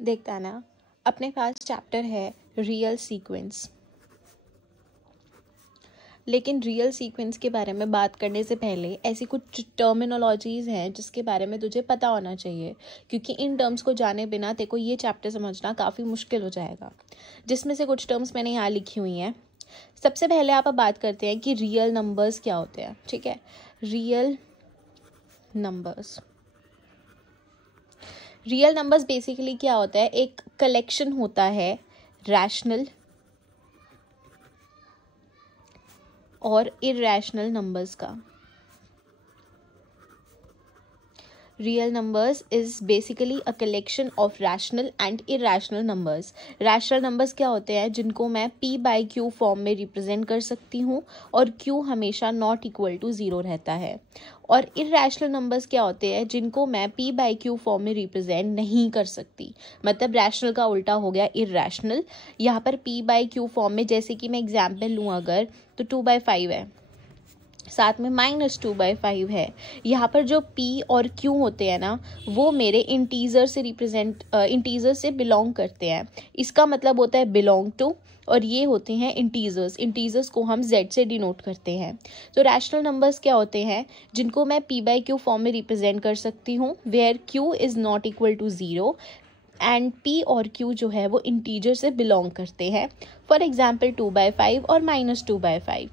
देखता है ना, अपने पास चैप्टर है रियल सीक्वेंस। लेकिन रियल सीक्वेंस के बारे में बात करने से पहले ऐसी कुछ टर्मिनोलॉजीज़ हैं जिसके बारे में तुझे पता होना चाहिए, क्योंकि इन टर्म्स को जाने बिना तेरे को ये चैप्टर समझना काफ़ी मुश्किल हो जाएगा, जिसमें से कुछ टर्म्स मैंने यहाँ लिखी हुई हैं। सबसे पहले आप बात करते हैं कि रियल नंबर्स क्या होते हैं। ठीक है, रियल नंबर्स बेसिकली क्या होता है, एक कलेक्शन होता है रैशनल और इरैशनल नंबर्स का। Real numbers is basically a collection of rational and irrational numbers. Rational numbers क्या होते हैं, जिनको मैं p/q फॉर्म में रिप्रेजेंट कर सकती हूँ और q हमेशा नॉट इक्वल टू 0 रहता है। और इरैशनल नंबर्स क्या होते हैं, जिनको मैं p/q फॉर्म में रिप्रेजेंट नहीं कर सकती। मतलब रैशनल का उल्टा हो गया इरैशनल। यहाँ पर p/q फॉर्म में, जैसे कि मैं एग्जाम्पल लूँ अगर, तो 2/5 है, साथ में -2/5 है। यहाँ पर जो p और q होते हैं ना, वो मेरे इंटीजर से बिलोंग करते हैं। इसका मतलब होता है बिलोंग टू, और ये होते हैं इंटीजर्स को हम z से डिनोट करते हैं। तो रैशनल नंबर्स क्या होते हैं, जिनको मैं p/q फॉर्म में रिप्रेजेंट कर सकती हूँ, where q is not equal to 0 and p और q जो है वो इंटीजर से बिलोंग करते हैं। फॉर एग्जाम्पल 2/5 और -2/5।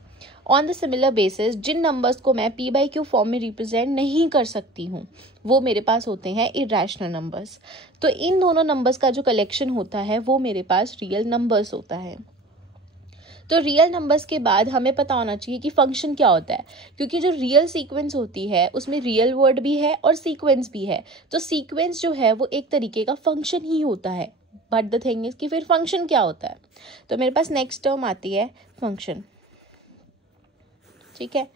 ऑन द सिमिलर बेसिस जिन नंबर्स को मैं p/q फॉर्म में रिप्रेजेंट नहीं कर सकती हूँ, वो मेरे पास होते हैं इरैशनल नंबर्स। तो इन दोनों नंबर्स का जो कलेक्शन होता है वो मेरे पास रियल नंबर्स होता है। तो रियल नंबर्स के बाद हमें पता होना चाहिए कि फंक्शन क्या होता है, क्योंकि जो रियल सीक्वेंस होती है उसमें रियल वर्ड भी है और सीक्वेंस भी है। तो सीक्वेंस जो है वो एक तरीके का फंक्शन ही होता है। बट द थिंग इज कि फिर फंक्शन क्या होता है। तो मेरे पास नेक्स्ट टर्म आती है फंक्शन। ठीक है,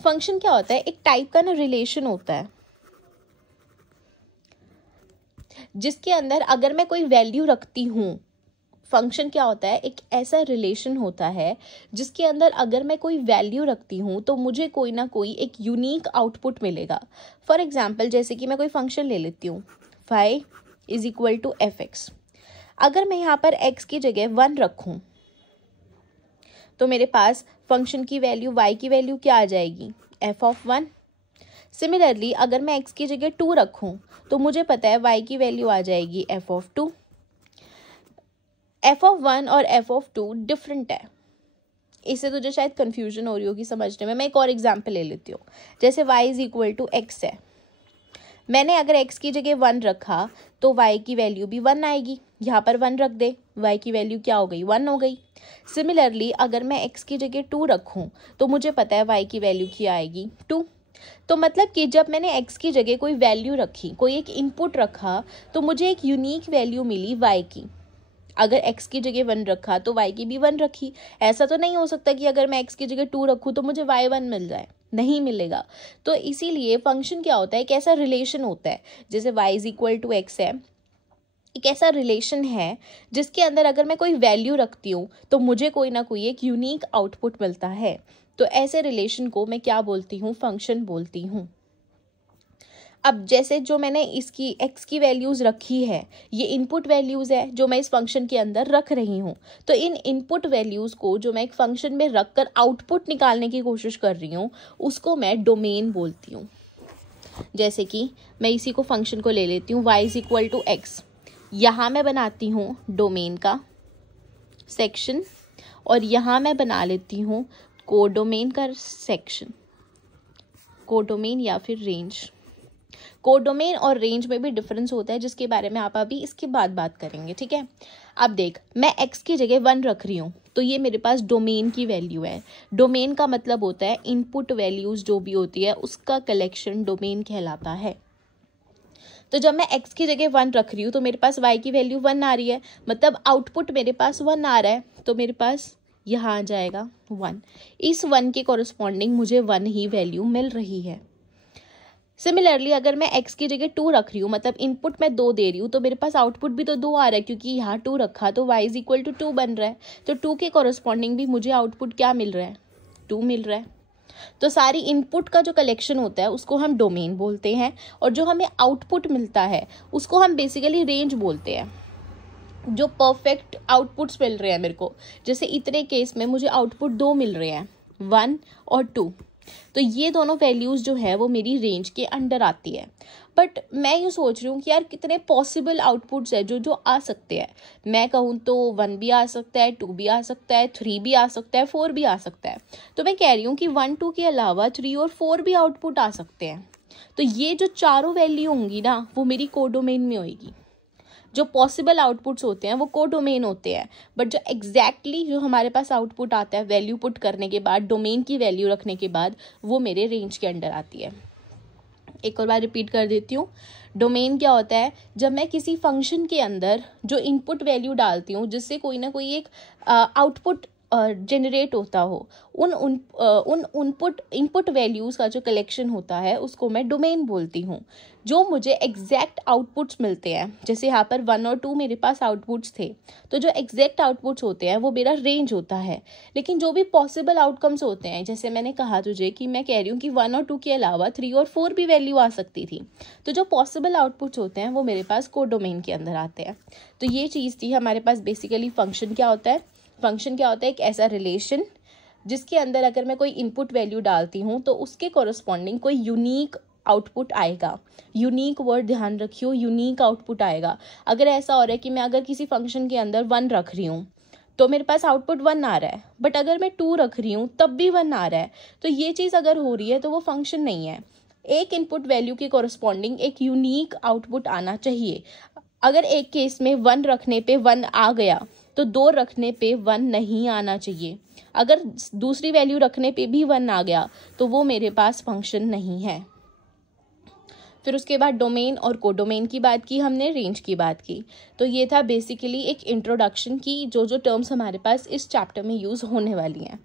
फंक्शन क्या होता है, एक टाइप का ना रिलेशन होता है, जिसके अंदर अगर मैं कोई वैल्यू रखती हूँ। फंक्शन क्या होता है, एक ऐसा रिलेशन होता है जिसके अंदर अगर मैं कोई वैल्यू रखती हूँ तो मुझे कोई ना कोई एक यूनिक आउटपुट मिलेगा। फॉर एग्जाम्पल, जैसे कि मैं कोई फंक्शन ले लेती हूँ, y is equal to fx। अगर मैं यहाँ पर x की जगह 1 रखूँ तो मेरे पास फंक्शन की वैल्यू y की वैल्यू क्या आ जाएगी, f(1). सिमिलरली अगर मैं x की जगह 2 रखूं तो मुझे पता है y की वैल्यू आ जाएगी f(2). f(1) और f(2) डिफरेंट है, इससे तुझे शायद कंफ्यूजन हो रही होगी समझने में। मैं एक और एग्जांपल ले लेती हूँ, जैसे y is equal to x है। मैंने अगर x की जगह 1 रखा तो y की वैल्यू भी 1 आएगी। यहाँ पर 1 रख दे, y की वैल्यू क्या हो गई, 1 हो गई। सिमिलरली अगर मैं x की जगह 2 रखूँ तो मुझे पता है y की वैल्यू क्या आएगी, 2। तो मतलब कि जब मैंने x की जगह कोई वैल्यू रखी, कोई एक इनपुट रखा, तो मुझे एक यूनिक वैल्यू मिली y की। अगर x की जगह 1 रखा तो y की भी 1 रखी। ऐसा तो नहीं हो सकता कि अगर मैं x की जगह 2 रखूँ तो मुझे y1 मिल जाए, नहीं मिलेगा। तो इसीलिए फंक्शन क्या होता है, एक ऐसा रिलेशन होता है, जैसे y is equal to x है, एक ऐसा रिलेशन है जिसके अंदर अगर मैं कोई वैल्यू रखती हूँ तो मुझे कोई ना कोई एक यूनिक आउटपुट मिलता है। तो ऐसे रिलेशन को मैं क्या बोलती हूँ, फंक्शन बोलती हूँ। अब जैसे जो मैंने इसकी x की वैल्यूज़ रखी है, ये इनपुट वैल्यूज़ है जो मैं इस फंक्शन के अंदर रख रही हूँ। तो इन इनपुट वैल्यूज़ को जो मैं एक फंक्शन में रख कर आउटपुट निकालने की कोशिश कर रही हूँ, उसको मैं डोमेन बोलती हूँ। जैसे कि मैं इसी को फंक्शन को ले लेती हूँ, y is equal to x। यहाँ मैं बनाती हूँ डोमेन का सेक्शन और यहाँ मैं बना लेती हूँ कोडोमेन का सेक्शन, कोडोमेन या फिर रेंज। कोडोमेन और रेंज में भी डिफरेंस होता है, जिसके बारे में आप अभी इसके बाद बात करेंगे। ठीक है, अब देख, मैं x की जगह 1 रख रही हूँ तो ये मेरे पास डोमेन की वैल्यू है। डोमेन का मतलब होता है इनपुट वैल्यूज जो भी होती है उसका कलेक्शन डोमेन कहलाता है। तो जब मैं x की जगह 1 रख रही हूँ तो मेरे पास y की वैल्यू 1 आ रही है, मतलब आउटपुट मेरे पास 1 आ रहा है, तो मेरे पास यहाँ आ जाएगा 1। इस 1 के कॉरस्पॉन्डिंग मुझे 1 ही वैल्यू मिल रही है। सिमिलरली अगर मैं x की जगह 2 रख रही हूँ, मतलब इनपुट मैं 2 दे रही हूँ, तो मेरे पास आउटपुट भी तो 2 आ रहा है, क्योंकि यहाँ 2 रखा तो y इज इक्वल टू 2 बन रहा है। तो 2 के कॉरस्पॉन्डिंग भी मुझे आउटपुट क्या मिल रहा है, 2 मिल रहा है। तो सारी इनपुट का जो कलेक्शन होता है उसको हम डोमेन बोलते हैं, और जो हमें आउटपुट मिलता है उसको हम बेसिकली रेंज बोलते हैं। जो परफेक्ट आउटपुट्स मिल रहे हैं मेरे को, जैसे इतने केस में मुझे आउटपुट 2 मिल रहे हैं, 1 और 2, तो ये दोनों वैल्यूज़ जो है वो मेरी रेंज के अंडर आती है। बट मैं यूँ सोच रही हूँ कि यार कितने पॉसिबल आउटपुट्स है जो आ सकते हैं। मैं कहूँ तो 1 भी आ सकता है, 2 भी आ सकता है, 3 भी आ सकता है, 4 भी आ सकता है। तो मैं कह रही हूँ कि 1, 2 के अलावा 3 और 4 भी आउटपुट आ सकते हैं। तो ये जो चारों वैल्यू होंगी ना, वो मेरी कोडोमेन में होएगी। जो पॉसिबल आउटपुट्स होते हैं वो कोडोमेन होते हैं, बट जो एग्जैक्टली जो हमारे पास आउटपुट आता है वैल्यू पुट करने के बाद, डोमेन की वैल्यू रखने के बाद, वो मेरे रेंज के अंडर आती है। एक और बार रिपीट कर देती हूँ। डोमेन क्या होता है? जब मैं किसी फंक्शन के अंदर जो इनपुट वैल्यू डालती हूँ जिससे कोई ना कोई एक आउटपुट जनरेट होता हो, उन इनपुट वैल्यूज़ का जो कलेक्शन होता है उसको मैं डोमेन बोलती हूँ। जो मुझे एग्जैक्ट आउटपुट्स मिलते हैं, जैसे यहाँ पर 1 और 2 मेरे पास आउटपुट्स थे, तो जो एग्जैक्ट आउटपुट्स होते हैं वो मेरा रेंज होता है। लेकिन जो भी पॉसिबल आउटकम्स होते हैं, जैसे मैंने कहा तुझे कि मैं कह रही हूँ कि 1 और 2 के अलावा 3 और 4 भी वैल्यू आ सकती थी, तो जो पॉसिबल आउटपुट्स होते हैं वो मेरे पास कोडोमेन के अंदर आते हैं। तो ये चीज़ थी हमारे पास। बेसिकली फंक्शन क्या होता है? फंक्शन क्या होता है? एक ऐसा रिलेशन जिसके अंदर अगर मैं कोई इनपुट वैल्यू डालती हूँ तो उसके कॉरस्पॉन्डिंग कोई यूनिक आउटपुट आएगा। यूनिक वर्ड ध्यान रखियो, यूनिक आउटपुट आएगा। अगर ऐसा हो रहा है कि मैं अगर किसी फंक्शन के अंदर 1 रख रही हूँ तो मेरे पास आउटपुट 1 आ रहा है, बट अगर मैं 2 रख रही हूँ तब भी 1 आ रहा है, तो ये चीज़ अगर हो रही है तो वो फंक्शन नहीं है। एक इनपुट वैल्यू के कॉरस्पॉन्डिंग एक यूनिक आउटपुट आना चाहिए। अगर एक केस में 1 रखने पे 1 आ गया तो 2 रखने पे 1 नहीं आना चाहिए। अगर दूसरी वैल्यू रखने पे भी 1 आ गया तो वो मेरे पास फंक्शन नहीं है। फिर उसके बाद डोमेन और कोडोमेन की बात की हमने, रेंज की बात की। तो ये था बेसिकली एक इंट्रोडक्शन की जो टर्म्स हमारे पास इस चैप्टर में यूज़ होने वाली हैं।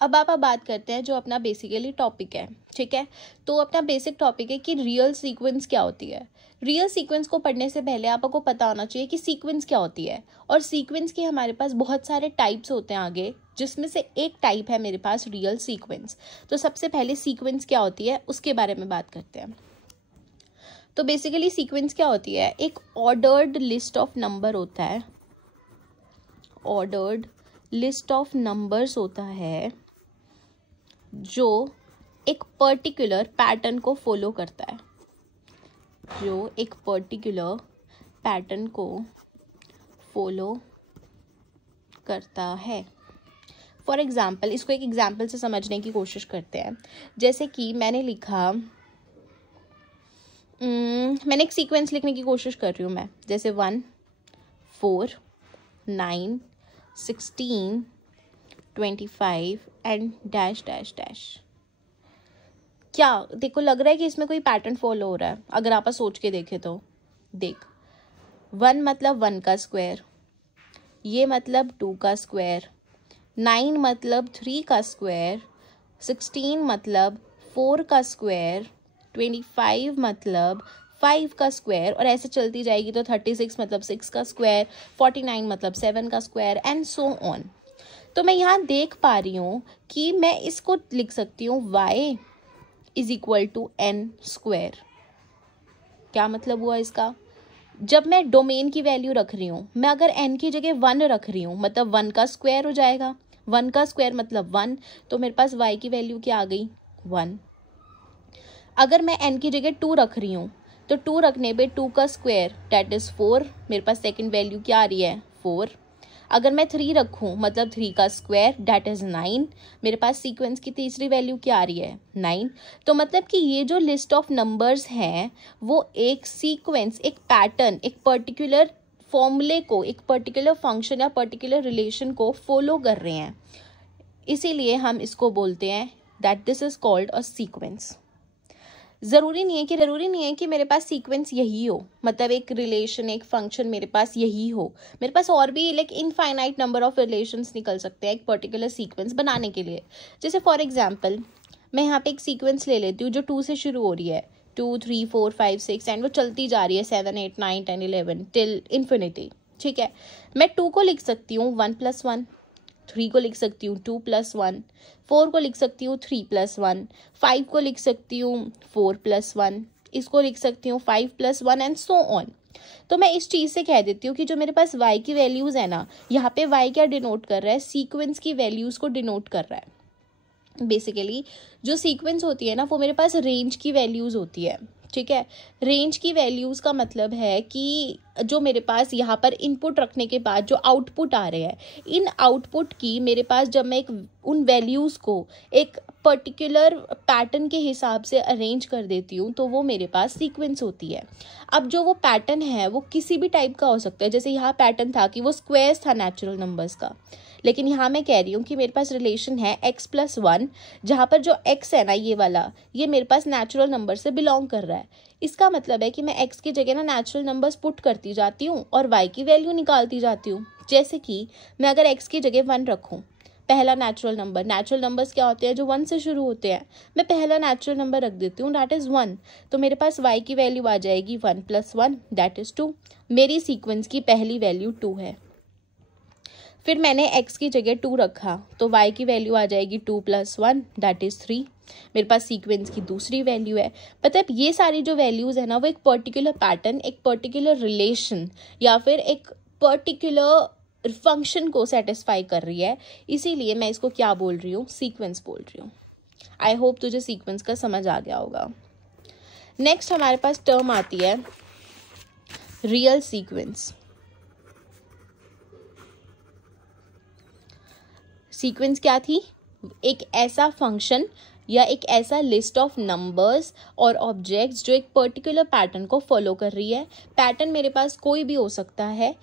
अब आप बात करते हैं जो अपना बेसिकली टॉपिक है, ठीक है। तो अपना बेसिक टॉपिक है कि रियल सीक्वेंस क्या होती है। रियल सीक्वेंस को पढ़ने से पहले आपको पता होना चाहिए कि सीक्वेंस क्या होती है, और सीक्वेंस के हमारे पास बहुत सारे टाइप्स होते हैं आगे, जिसमें से एक टाइप है मेरे पास रियल सीक्वेंस। तो सबसे पहले सीक्वेंस क्या होती है उसके बारे में बात करते हैं। तो बेसिकली सीक्वेंस क्या होती है? एक ऑर्डर्ड लिस्ट ऑफ नंबर होता है, ऑर्डर्ड लिस्ट ऑफ नंबर्स होता है जो एक पर्टिकुलर पैटर्न को फॉलो करता है, जो एक पर्टिकुलर पैटर्न को फॉलो करता है। फॉर एग्जाम्पल, इसको एक एग्जाम्पल से समझने की कोशिश करते हैं। जैसे कि मैंने लिखा, मैंने एक सीक्वेंस लिखने की कोशिश कर रही हूँ मैं, जैसे 1, 4, 9, 16, 25 एंड डैश डैश डैश। क्या देखो लग रहा है कि इसमें कोई पैटर्न फॉलो हो रहा है? अगर आप सोच के देखें तो देख, 1 मतलब 1 का स्क्वायर, ये मतलब 2 का स्क्वायर, 9 मतलब 3 का स्क्वायर, 16 मतलब 4 का स्क्वायर, 25 मतलब 5 का स्क्वायर, और ऐसे चलती जाएगी तो 36 मतलब 6 का स्क्वायर, 49 मतलब 7 का स्क्वायर एंड सो ऑन। तो मैं यहाँ देख पा रही हूँ कि मैं इसको लिख सकती हूँ y is equal to n square. क्या मतलब हुआ इसका? जब मैं डोमेन की वैल्यू रख रही हूँ, मैं अगर n की जगह 1 रख रही हूँ मतलब 1 का स्क्वायर हो जाएगा, 1 का स्क्वायर मतलब 1, तो मेरे पास y की वैल्यू क्या आ गई? 1। अगर मैं n की जगह 2 रख रही हूँ तो 2 रखने पे 2 का स्क्वायर डेट इज़ 4, मेरे पास सेकंड वैल्यू क्या आ रही है? 4। अगर मैं 3 रखूँ मतलब 3 का स्क्वायर डेट इज़ 9, मेरे पास सीक्वेंस की तीसरी वैल्यू क्या आ रही है? 9। तो मतलब कि ये जो लिस्ट ऑफ नंबर्स हैं वो एक सीक्वेंस, एक पैटर्न, एक पर्टिकुलर फॉर्मूले को, एक पर्टिकुलर फंक्शन या पर्टिकुलर रिलेशन को फॉलो कर रहे हैं। इसीलिए हम इसको बोलते हैं that this is called a sequence. ज़रूरी नहीं है कि मेरे पास सीक्वेंस यही हो, मतलब एक रिलेशन, एक फंक्शन मेरे पास यही हो। मेरे पास और भी like infinite number of relations निकल सकते हैं एक पर्टिकुलर सीक्वेंस बनाने के लिए। जैसे फॉर एग्जांपल मैं यहाँ पे एक सीक्वेंस ले लेती हूँ जो 2 से शुरू हो रही है, 2, 3, 4, 5, 6 एंड वो चलती जा रही है 7, 8, 9, 10, 11 टिल इन्फिनिटी, ठीक है। मैं 2 को लिख सकती हूँ 1 + 1, 3 को लिख सकती हूँ 2 + 1, 4 को लिख सकती हूँ 3 + 1, 5 को लिख सकती हूँ 4 + 1, इसको लिख सकती हूँ 5 + 1 एंड सो ऑन। तो मैं इस चीज़ से कह देती हूँ कि जो मेरे पास y की वैल्यूज़ है ना, यहाँ पे y क्या डिनोट कर रहा है, सीक्वेंस की वैल्यूज़ को डिनोट कर रहा है। बेसिकली जो सीक्वेंस होती है ना, वो मेरे पास रेंज की वैल्यूज़ होती है, ठीक है। रेंज की वैल्यूज़ का मतलब है कि जो मेरे पास यहाँ पर इनपुट रखने के बाद जो आउटपुट आ रहे हैं, इन आउटपुट की मेरे पास जब मैं उन वैल्यूज़ को एक पर्टिकुलर पैटर्न के हिसाब से अरेंज कर देती हूँ, तो वो मेरे पास सीक्वेंस होती है। अब जो वो पैटर्न है वो किसी भी टाइप का हो सकता है। जैसे यहाँ पैटर्न था कि वो स्क्वायर्स था नेचुरल नंबर्स का, लेकिन यहाँ मैं कह रही हूँ कि मेरे पास रिलेशन है x+1, जहाँ पर जो x है ना, ये वाला, ये मेरे पास नेचुरल नंबर से बिलोंग कर रहा है। इसका मतलब है कि मैं x की जगह ना नेचुरल नंबर्स पुट करती जाती हूँ और y की वैल्यू निकालती जाती हूँ। जैसे कि मैं अगर x की जगह 1 रखूँ, पहला नेचुरल नंबर्स क्या होते हैं, जो 1 से शुरू होते हैं, मैं पहला नेचुरल नंबर रख देती हूँ, दैट इज़ 1। तो मेरे पास y की वैल्यू आ जाएगी 1 + 1 दैट इज़ 2। मेरी सीक्वेंस की पहली वैल्यू 2 है। फिर मैंने x की जगह 2 रखा, तो y की वैल्यू आ जाएगी 2 + 1 दैट इज़ 3। मेरे पास सीक्वेंस की दूसरी वैल्यू है। मतलब ये सारी जो वैल्यूज़ है ना, वो एक पर्टिकुलर पैटर्न, एक पर्टिकुलर रिलेशन या फिर एक पर्टिकुलर फंक्शन को सेटिस्फाई कर रही है। इसीलिए मैं इसको क्या बोल रही हूँ, सीक्वेंस बोल रही हूँ। आई होप तुझे सीक्वेंस का समझ आ गया होगा। नेक्स्ट हमारे पास टर्म आती है रियल सीक्वेंस। सीक्वेंस क्या थी, एक ऐसा फंक्शन या एक ऐसा लिस्ट ऑफ नंबर्स और ऑब्जेक्ट्स जो एक पर्टिकुलर पैटर्न को फॉलो कर रही है। पैटर्न मेरे पास कोई भी हो सकता है।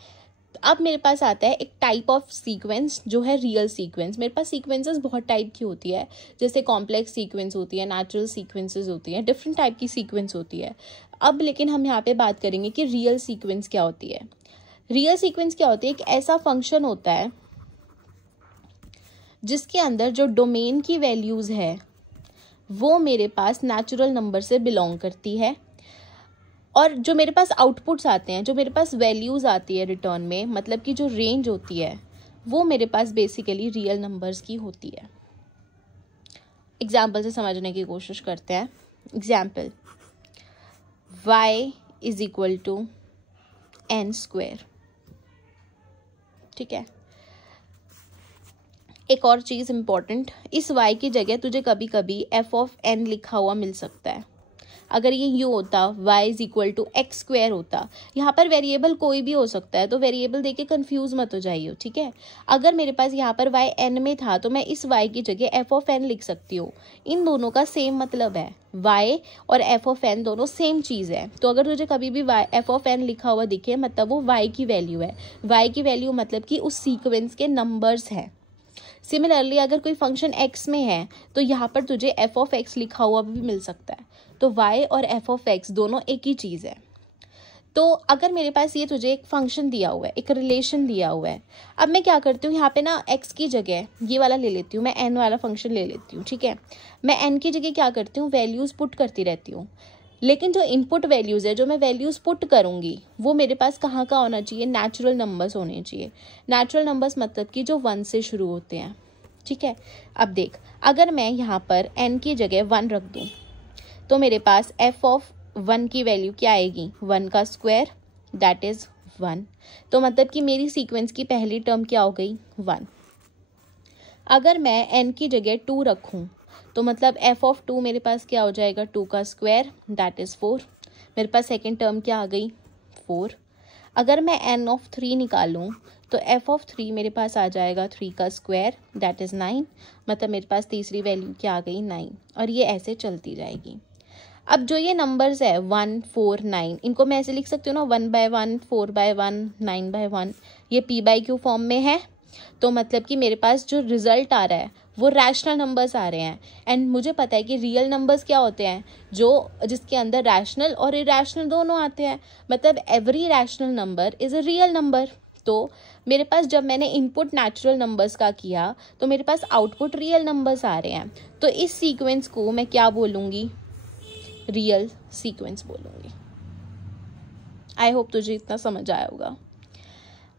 अब मेरे पास आता है एक टाइप ऑफ सीक्वेंस जो है रियल सीक्वेंस। मेरे पास सीक्वेंसेस बहुत टाइप की होती है, जैसे कॉम्प्लेक्स सीक्वेंस होती है, नेचुरल सीक्वेंसेस होती है, डिफरेंट टाइप की सीक्वेंस होती है। अब लेकिन हम यहाँ पे बात करेंगे कि रियल सीक्वेंस क्या होती है। रियल सीक्वेंस क्या होती है, एक ऐसा फंक्शन होता है जिसके अंदर जो डोमेन की वैल्यूज़ है वो मेरे पास नेचुरल नंबर से बिलोंग करती है, और जो मेरे पास आउटपुट्स आते हैं, जो मेरे पास वैल्यूज़ आती है रिटर्न में, मतलब कि जो रेंज होती है वो मेरे पास बेसिकली रियल नंबर्स की होती है। एग्जाम्पल से समझने की कोशिश करते हैं। एग्जाम्पल, y = n², ठीक है। एक और चीज़ इम्पॉर्टेंट, इस y की जगह तुझे कभी कभी f(n) लिखा हुआ मिल सकता है। अगर ये यूँ होता, y = x² होता, यहाँ पर वेरिएबल कोई भी हो सकता है, तो वेरिएबल देके कंफ्यूज मत हो जाइए, ठीक है। अगर मेरे पास यहाँ पर y n में था, तो मैं इस y की जगह f(n) लिख सकती हूँ। इन दोनों का सेम मतलब है, y और f(n) दोनों सेम चीज़ है। तो अगर तुझे कभी भी f(n) लिखा हुआ दिखे, मतलब वो y की वैल्यू है। y की वैल्यू मतलब कि उस सीक्वेंस के नंबर्स हैं। सिमिलरली अगर कोई फंक्शन x में है, तो यहाँ पर तुझे f(x) लिखा हुआ भी मिल सकता है। तो y और f(x) दोनों एक ही चीज़ है। तो अगर मेरे पास ये तुझे एक फंक्शन दिया हुआ है, एक रिलेशन दिया हुआ है, अब मैं क्या करती हूँ, यहाँ पे ना x की जगह ये वाला ले लेती हूँ, मैं n वाला फंक्शन ले लेती हूँ, ठीक है। मैं n की जगह क्या करती हूँ, वैल्यूज़ पुट करती रहती हूँ। लेकिन जो इनपुट वैल्यूज़ है, जो मैं वैल्यूज़ पुट करूँगी, वो मेरे पास कहाँ का होना चाहिए, नेचुरल नंबर्स होने चाहिए। नेचुरल नंबर्स मतलब कि जो 1 से शुरू होते हैं, ठीक है। अब देख, अगर मैं यहाँ पर n की जगह 1 रख दूँ, तो मेरे पास f(1) की वैल्यू क्या आएगी, 1 का स्क्वायर दैट इज़ 1। तो मतलब कि मेरी सीक्वेंस की पहली टर्म क्या हो गई, 1। अगर मैं n की जगह 2 रखूँ, तो मतलब f(2) मेरे पास क्या हो जाएगा, 2 का स्क्वायर दैट इज़ 4। मेरे पास सेकेंड टर्म क्या आ गई, 4। अगर मैं n(3) निकालूँ, तो f(3) मेरे पास आ जाएगा 3 का स्क्वायर दैट इज़ 9। मतलब मेरे पास तीसरी वैल्यू क्या आ गई, 9। और ये ऐसे चलती जाएगी। अब जो ये नंबर्स है 1, 4, 9, इनको मैं ऐसे लिख सकती हूँ ना, 1/1, 4/1, 9/1, ये p/q फॉर्म में है। तो मतलब कि मेरे पास जो रिजल्ट आ रहा है वो रैशनल नंबर्स आ रहे हैं। एंड मुझे पता है कि रियल नंबर्स क्या होते हैं, जिसके अंदर रैशनल और इरैशनल दोनों आते हैं। मतलब every rational number is a real number. तो मेरे पास जब मैंने इनपुट नेचुरल नंबर्स का किया, तो मेरे पास आउटपुट रियल नंबर्स आ रहे हैं। तो इस सीक्वेंस को मैं क्या बोलूँगी, रियल सीक्वेंस बोलूँगी। आई होप तुझे इतना समझ आया होगा।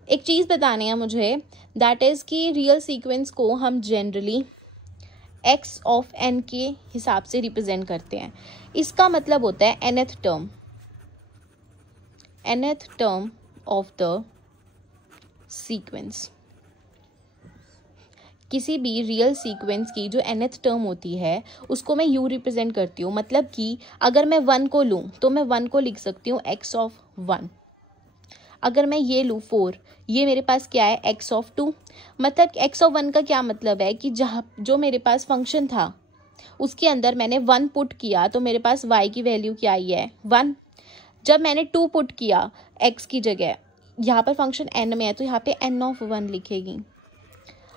एक चीज़ बतानी है मुझे, दैट इज़ कि रियल सीक्वेंस को हम जनरली x(n) के हिसाब से रिप्रेजेंट करते हैं। इसका मतलब होता है nth term. nth term of the sequence. किसी भी रियल सीक्वेंस की जो nth टर्म होती है उसको मैं u रिप्रेजेंट करती हूँ। मतलब कि अगर मैं 1 को लूँ तो मैं 1 को लिख सकती हूँ x ऑफ 1। अगर मैं ये लूँ 4, ये मेरे पास क्या है x ऑफ 2। मतलब x ऑफ 1 का क्या मतलब है कि जो मेरे पास फंक्शन था उसके अंदर मैंने 1 पुट किया तो मेरे पास y की वैल्यू क्या आई है 1। जब मैंने 2 पुट किया x की जगह, यहाँ पर फंक्शन n में है तो यहाँ पे n ऑफ 1 लिखेगी।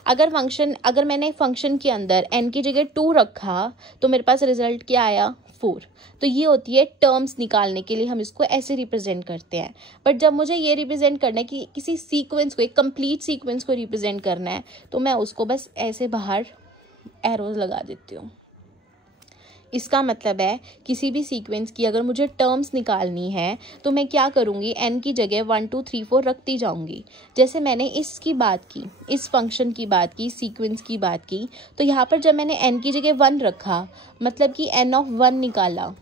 अगर मैंने फंक्शन के अंदर n की जगह 2 रखा तो मेरे पास रिजल्ट क्या आया 4। तो ये होती है टर्म्स निकालने के लिए हम इसको ऐसे रिप्रेजेंट करते हैं। बट जब मुझे ये रिप्रेजेंट करना है कि किसी सीक्वेंस को, एक कंप्लीट सीक्वेंस को रिप्रेजेंट करना है, तो मैं उसको बस ऐसे बाहर एरोज लगा देती हूँ। इसका मतलब है किसी भी सीक्वेंस की अगर मुझे टर्म्स निकालनी है तो मैं क्या करूँगी, n की जगह 1 2 3 4 रखती जाऊँगी। जैसे मैंने इसकी बात की, इस फंक्शन की बात की, सीक्वेंस की बात की, तो यहाँ पर जब मैंने n की जगह 1 रखा मतलब कि n ऑफ 1 निकाला,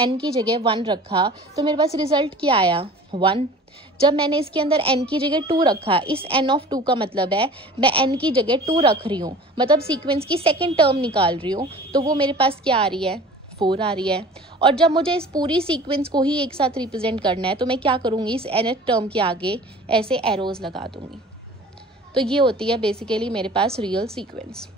n की जगह 1 रखा तो मेरे पास रिजल्ट क्या आया 1। जब मैंने इसके अंदर n की जगह 2 रखा, इस n ऑफ 2 का मतलब है मैं n की जगह 2 रख रही हूँ, मतलब सीक्वेंस की सेकंड टर्म निकाल रही हूँ, तो वो मेरे पास क्या आ रही है 4 आ रही है। और जब मुझे इस पूरी सीक्वेंस को ही एक साथ रिप्रेजेंट करना है तो मैं क्या करूँगी, इस nth टर्म के आगे ऐसे एरोज लगा दूँगी। तो ये होती है बेसिकली मेरे पास रियल सीक्वेंस।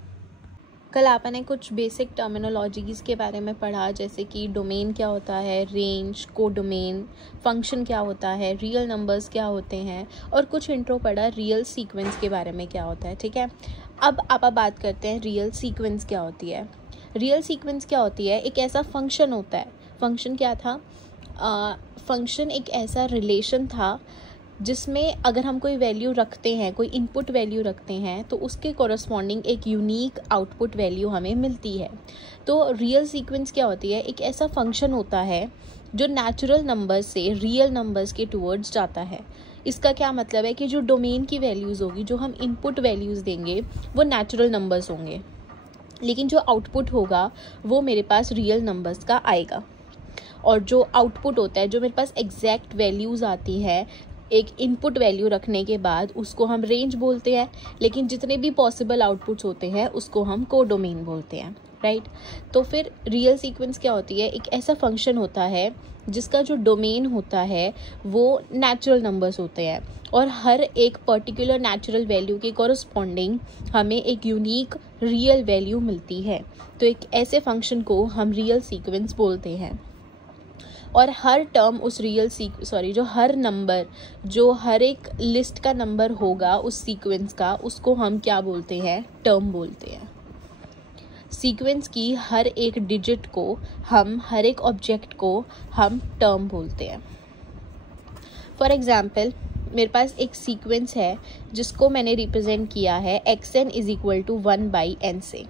कल आपने कुछ बेसिक टर्मिनोलॉजीज के बारे में पढ़ा, जैसे कि डोमेन क्या होता है, रेंज, कोडोमेन, फंक्शन क्या होता है, रियल नंबर्स क्या होते हैं, और कुछ इंट्रो पढ़ा रियल सीक्वेंस के बारे में क्या होता है। ठीक है, अब आप बात करते हैं रियल सीक्वेंस क्या होती है। रियल सीक्वेंस क्या होती है, एक ऐसा फंक्शन होता है। फंक्शन क्या था, फंक्शन एक ऐसा रिलेशन था जिसमें अगर हम कोई वैल्यू रखते हैं, कोई इनपुट वैल्यू रखते हैं, तो उसके कॉरस्पॉन्डिंग एक यूनिक आउटपुट वैल्यू हमें मिलती है। तो रियल सीक्वेंस क्या होती है, एक ऐसा फंक्शन होता है जो नेचुरल नंबर्स से रियल नंबर्स के टुवर्ड्स जाता है। इसका क्या मतलब है कि जो डोमेन की वैल्यूज़ होगी, जो हम इनपुट वैल्यूज़ देंगे वो नेचुरल नंबर्स होंगे, लेकिन जो आउटपुट होगा वो मेरे पास रियल नंबर्स का आएगा। और जो आउटपुट होता है, जो मेरे पास एग्जैक्ट वैल्यूज़ आती है एक इनपुट वैल्यू रखने के बाद, उसको हम रेंज बोलते हैं, लेकिन जितने भी पॉसिबल आउटपुट्स होते हैं उसको हम कोडोमेन बोलते हैं, राइट। तो फिर रियल सीक्वेंस क्या होती है, एक ऐसा फंक्शन होता है जिसका जो डोमेन होता है वो नेचुरल नंबर्स होते हैं, और हर एक पर्टिकुलर नेचुरल वैल्यू के कॉरस्पॉन्डिंग हमें एक यूनिक रियल वैल्यू मिलती है। तो एक ऐसे फंक्शन को हम रियल सीक्वेंस बोलते हैं। और हर टर्म उस जो हर नंबर, जो हर एक लिस्ट का नंबर होगा उस सीक्वेंस का, उसको हम क्या बोलते हैं, टर्म बोलते हैं। सीक्वेंस की हर एक डिजिट को हम, हर एक ऑब्जेक्ट को हम टर्म बोलते हैं। फॉर एग्जाम्पल, मेरे पास एक सीक्वेंस है जिसको मैंने रिप्रेजेंट किया है xn is equal to 1/n से,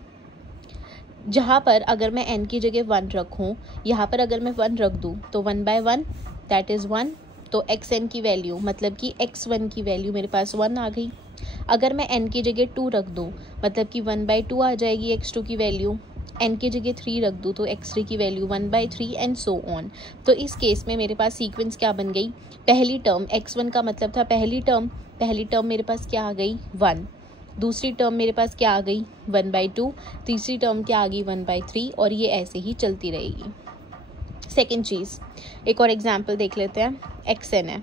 जहाँ पर अगर मैं n की जगह 1 रखूँ, यहाँ पर अगर मैं 1 रख दूँ तो 1/1 दैट इज़ 1। तो xn की वैल्यू मतलब कि x1 की वैल्यू मेरे पास 1 आ गई। अगर मैं n की जगह 2 रख दूँ मतलब कि 1/2 आ जाएगी x2 की वैल्यू। n की जगह 3 रख दूँ तो x3 की वैल्यू 1/3 एंड सो ऑन। तो इस केस में मेरे पास सीक्वेंस क्या बन गई, पहली टर्म x1 का मतलब था पहली टर्म मेरे पास क्या आ गई 1, दूसरी टर्म मेरे पास क्या आ गई 1/2, तीसरी टर्म क्या आ गई 1/3, और ये ऐसे ही चलती रहेगी। सेकेंड चीज़, एक और एग्जाम्पल देख लेते हैं। xn है,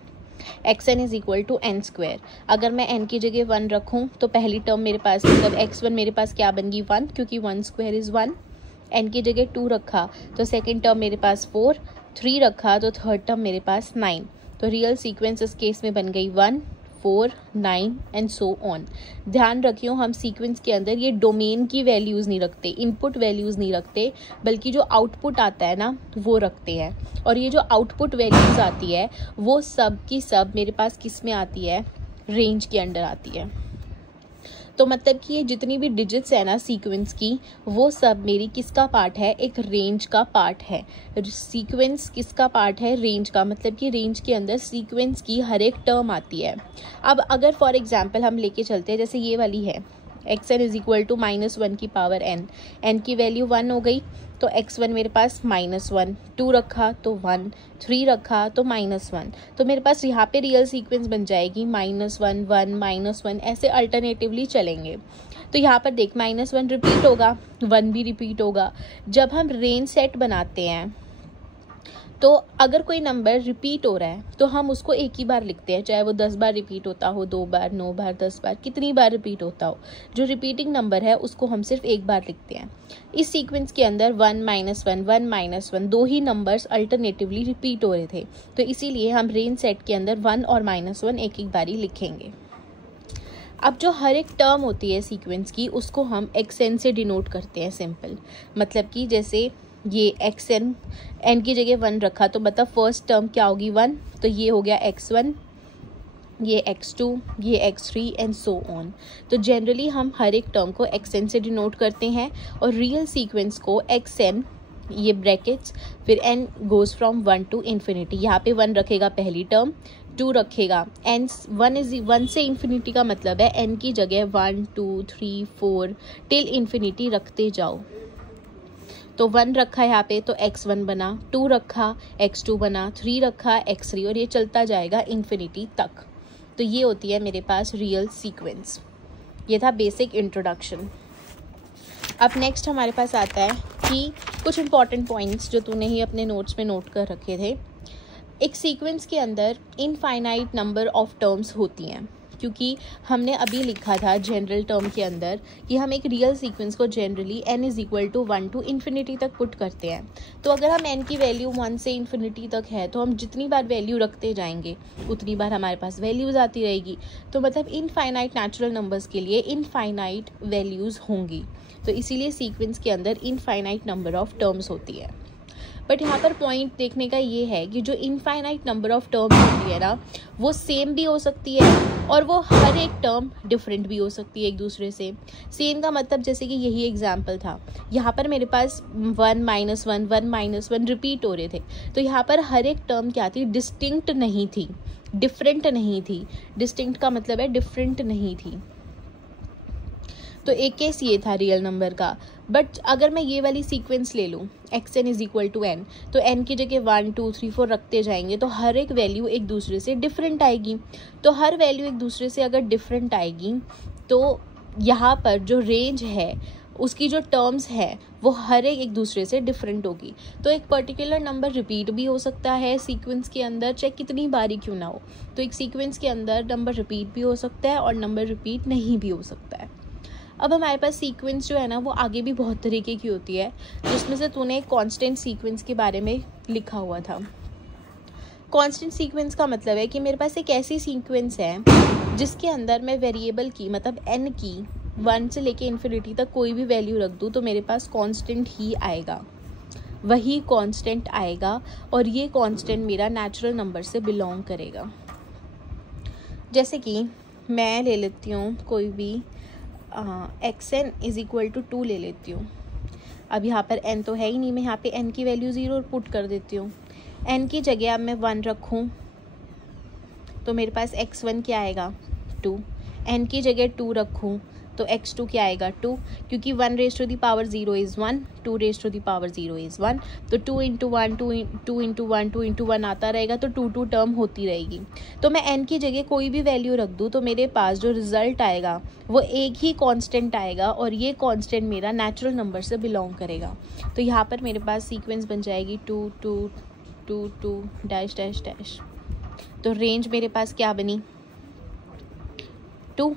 xn is equal to n square. अगर मैं n की जगह 1 रखूँ तो पहली टर्म मेरे पास मतलब x1 मेरे पास क्या बन गई 1, क्योंकि 1 स्क्वायर इज़ 1। n की जगह 2 रखा तो सेकेंड टर्म मेरे पास 4, 3 रखा तो थर्ड टर्म मेरे पास 9। तो रियल सीक्वेंस इस केस में बन गई 1, 4, 9 एंड सो ऑन। ध्यान रखियो, हम सीक्वेंस के अंदर ये डोमेन की वैल्यूज़ नहीं रखते, इनपुट वैल्यूज़ नहीं रखते, बल्कि जो आउटपुट आता है ना वो रखते हैं। और ये जो आउटपुट वैल्यूज़ आती है वो सब की सब मेरे पास किस में आती है, रेंज के अंडर आती है। तो मतलब कि ये जितनी भी डिजिट्स है ना सीक्वेंस की, वो सब मेरी किसका पार्ट है, एक रेंज का पार्ट है। सीक्वेंस किसका पार्ट है, रेंज का। मतलब कि रेंज के अंदर सीक्वेंस की हर एक टर्म आती है। अब अगर फॉर एग्जांपल हम लेके चलते हैं, जैसे ये वाली है, xn इज इक्वल टू -1 की पावर n, n की वैल्यू 1 हो गई तो x1 मेरे पास -1, 2 रखा तो 1, 3 रखा तो -1, तो मेरे पास यहाँ पे रियल सीक्वेंस बन जाएगी -1 1 -1, ऐसे अल्टरनेटिवली चलेंगे। तो यहाँ पर देख -1 रिपीट होगा, 1 भी रिपीट होगा। जब हम रेंज सेट बनाते हैं तो अगर कोई नंबर रिपीट हो रहा है तो हम उसको एक ही बार लिखते हैं, चाहे वो 10 बार रिपीट होता हो, 2 बार, 9 बार, 10 बार, कितनी बार रिपीट होता हो, जो रिपीटिंग नंबर है उसको हम सिर्फ एक बार लिखते हैं। इस सीक्वेंस के अंदर 1 -1 1 -1 दो ही नंबर्स अल्टरनेटिवली रिपीट हो रहे थे, तो इसीलिए हम रेंज सेट के अंदर 1 और -1 एक एक बारी लिखेंगे। अब जो हर एक टर्म होती है सीक्वेंस की उसको हम xn से डिनोट करते हैं सिंपल, मतलब कि जैसे ये xn, n की जगह 1 रखा तो मतलब फर्स्ट टर्म क्या होगी 1, तो ये हो गया x1, ये x2, ये x3 एंड सो ऑन। तो जनरली हम हर एक टर्म को xn से डिनोट करते हैं और रियल सीक्वेंस को xn, ये ब्रैकेट्स, फिर n goes from 1 to infinity, यहाँ पे 1 रखेगा पहली टर्म, 2 रखेगा, n 1 से इन्फिनिटी का मतलब है n की जगह 1 2 3 4 टिल इन्फिनिटी रखते जाओ। तो 1 रखा यहाँ पे तो x1 बना, 2 रखा x2 बना, 3 रखा x3, और ये चलता जाएगा इन्फिनिटी तक। तो ये होती है मेरे पास रियल सीक्वेंस। ये था बेसिक इंट्रोडक्शन। अब नेक्स्ट हमारे पास आता है कि कुछ इंपॉर्टेंट पॉइंट्स जो तूने ही अपने नोट्स में नोट कर रखे थे। एक सीक्वेंस के अंदर इनफाइनाइट नंबर ऑफ टर्म्स होती हैं, क्योंकि हमने अभी लिखा था जनरल टर्म के अंदर कि हम एक रियल सीक्वेंस को generally n is equal to 1 to infinity तक पुट करते हैं। तो अगर हम n की वैल्यू 1 से इन्फिनिटी तक है तो हम जितनी बार वैल्यू रखते जाएंगे उतनी बार हमारे पास वैल्यूज़ आती रहेगी। तो मतलब इनफाइनाइट नेचुरल नंबर्स के लिए इनफाइनाइट वैल्यूज़ होंगी, तो इसीलिए सीक्वेंस के अंदर इनफाइनाइट नंबर ऑफ टर्म्स होती है। बट यहाँ पर पॉइंट देखने का ये है कि जो इनफाइनाइट नंबर ऑफ टर्म्स होती है ना, वो सेम भी हो सकती है और वो हर एक टर्म डिफरेंट भी हो सकती है एक दूसरे से। सेम का मतलब जैसे कि यही एग्जांपल था, यहाँ पर मेरे पास 1 -1 1 -1 रिपीट हो रहे थे, तो यहाँ पर हर एक टर्म क्या थी, डिस्टिंक्ट नहीं थी, डिफरेंट नहीं थी। डिस्टिंक्ट का मतलब है डिफरेंट नहीं थी। तो एक केस ये था रियल नंबर का। बट अगर मैं ये वाली सीक्वेंस ले लूँ xn is equal to n, तो n की जगह 1 2 3 4 रखते जाएंगे तो हर एक वैल्यू एक दूसरे से डिफरेंट आएगी। तो हर वैल्यू एक दूसरे से अगर डिफरेंट आएगी तो यहाँ पर जो रेंज है उसकी जो टर्म्स है वो हर एक दूसरे से डिफरेंट होगी। तो एक पर्टिकुलर नंबर रिपीट भी हो सकता है सीक्वेंस के अंदर, चाहे कितनी बारी क्यों ना हो। तो एक सीक्वेंस के अंदर नंबर रिपीट भी हो सकता है और नंबर रिपीट नहीं भी हो सकता है। अब हमारे पास सीक्वेंस जो है ना वो आगे भी बहुत तरीके की होती है, जिसमें से तूने एक कांस्टेंट सीक्वेंस के बारे में लिखा हुआ था। कांस्टेंट सीक्वेंस का मतलब है कि मेरे पास एक ऐसी सीक्वेंस है जिसके अंदर मैं वेरिएबल की मतलब n की 1 से लेके इन्फिनिटी तक कोई भी वैल्यू रख दूँ तो मेरे पास कांस्टेंट ही आएगा, वही कांस्टेंट आएगा और ये कांस्टेंट मेरा नेचुरल नंबर से बिलोंग करेगा। जैसे कि मैं ले लेती हूँ कोई भी xn इज इक्वल टू 2 ले लेती हूँ। अब यहाँ पर n तो है ही नहीं, मैं यहाँ पे n की वैल्यू 0 पुट कर देती हूँ। n की जगह अब मैं 1 रखूँ तो मेरे पास x1 क्या आएगा 2, n की जगह 2 रखूँ तो x2 क्या आएगा 2, क्योंकि 1 raise to the power 0 is 1, 2 raise to the power 0 is 1, तो 2 इंटू 1 2 इंटू 1 2 इंटू 1 आता रहेगा, तो 2 टर्म होती रहेगी। तो मैं n की जगह कोई भी वैल्यू रख दूँ तो मेरे पास जो रिज़ल्ट आएगा वो एक ही कांस्टेंट आएगा और ये कांस्टेंट मेरा नेचुरल नंबर से बिलोंग करेगा। तो यहाँ पर मेरे पास सीक्वेंस बन जाएगी 2 2 2 2 डैश डैश डैश। तो रेंज मेरे पास क्या बनी 2।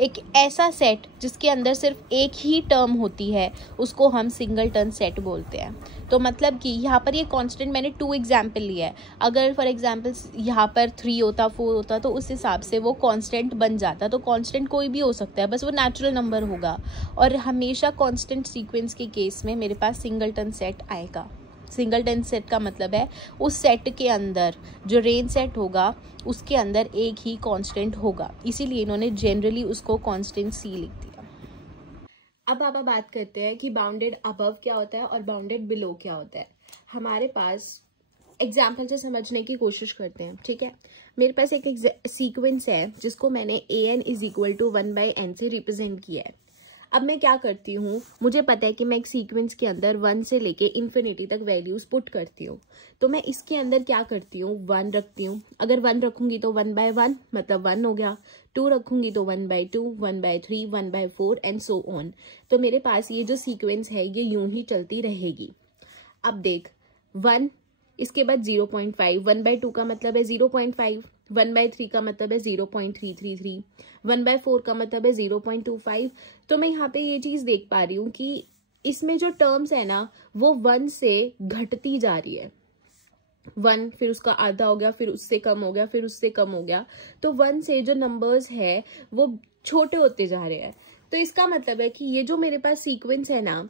एक ऐसा सेट जिसके अंदर सिर्फ एक ही टर्म होती है उसको हम सिंगल टर्न सेट बोलते हैं। तो मतलब कि यहाँ पर ये कांस्टेंट मैंने 2 एग्जाम्पल लिया है, अगर फॉर एग्जाम्पल यहाँ पर 3 होता 4 होता तो उस हिसाब से वो कांस्टेंट बन जाता। तो कांस्टेंट कोई भी हो सकता है, बस वो नेचुरल नंबर होगा और हमेशा कांस्टेंट सीक्वेंस के केस में मेरे पास सिंगल टर्न सेट आएगा। सिंगल टर्न सेट का मतलब है उस सेट के अंदर जो रेंज सेट होगा उसके अंदर एक ही कांस्टेंट होगा, इसीलिए इन्होंने जनरली उसको कांस्टेंट सी लिख दिया। अब आप बात करते हैं कि बाउंडेड अबव क्या होता है और बाउंडेड बिलो क्या होता है। हमारे पास एग्जाम्पल से समझने की कोशिश करते हैं, ठीक है। मेरे पास एक सीक्वेंस है जिसको मैंने an is equal to 1/n से रिप्रेजेंट किया है। अब मैं क्या करती हूँ, मुझे पता है कि मैं एक सीक्वेंस के अंदर 1 से लेके इन्फिनिटी तक वैल्यूज पुट करती हूँ। तो मैं इसके अंदर क्या करती हूँ, 1 रखती हूँ। अगर 1 रखूंगी तो 1/1 मतलब 1 हो गया, 2 रखूंगी तो 1/2, 1/3, 1/4 एंड सो ऑन। तो मेरे पास ये जो सीक्वेंस है ये यूं ही चलती रहेगी। अब देख 1, इसके बाद 0.5, 1/2 का मतलब है 0.5, 1/3 का मतलब है 0.333, 1/4 का मतलब है 0.25। तो मैं यहाँ पे ये चीज देख पा रही हूँ कि इसमें जो टर्म्स है ना वो 1 से घटती जा रही है। 1 फिर उसका आधा हो गया, फिर उससे कम हो गया, फिर उससे कम हो गया। तो 1 से जो नंबर्स है वो छोटे होते जा रहे हैं। तो इसका मतलब है कि ये जो मेरे पास सीक्वेंस है ना,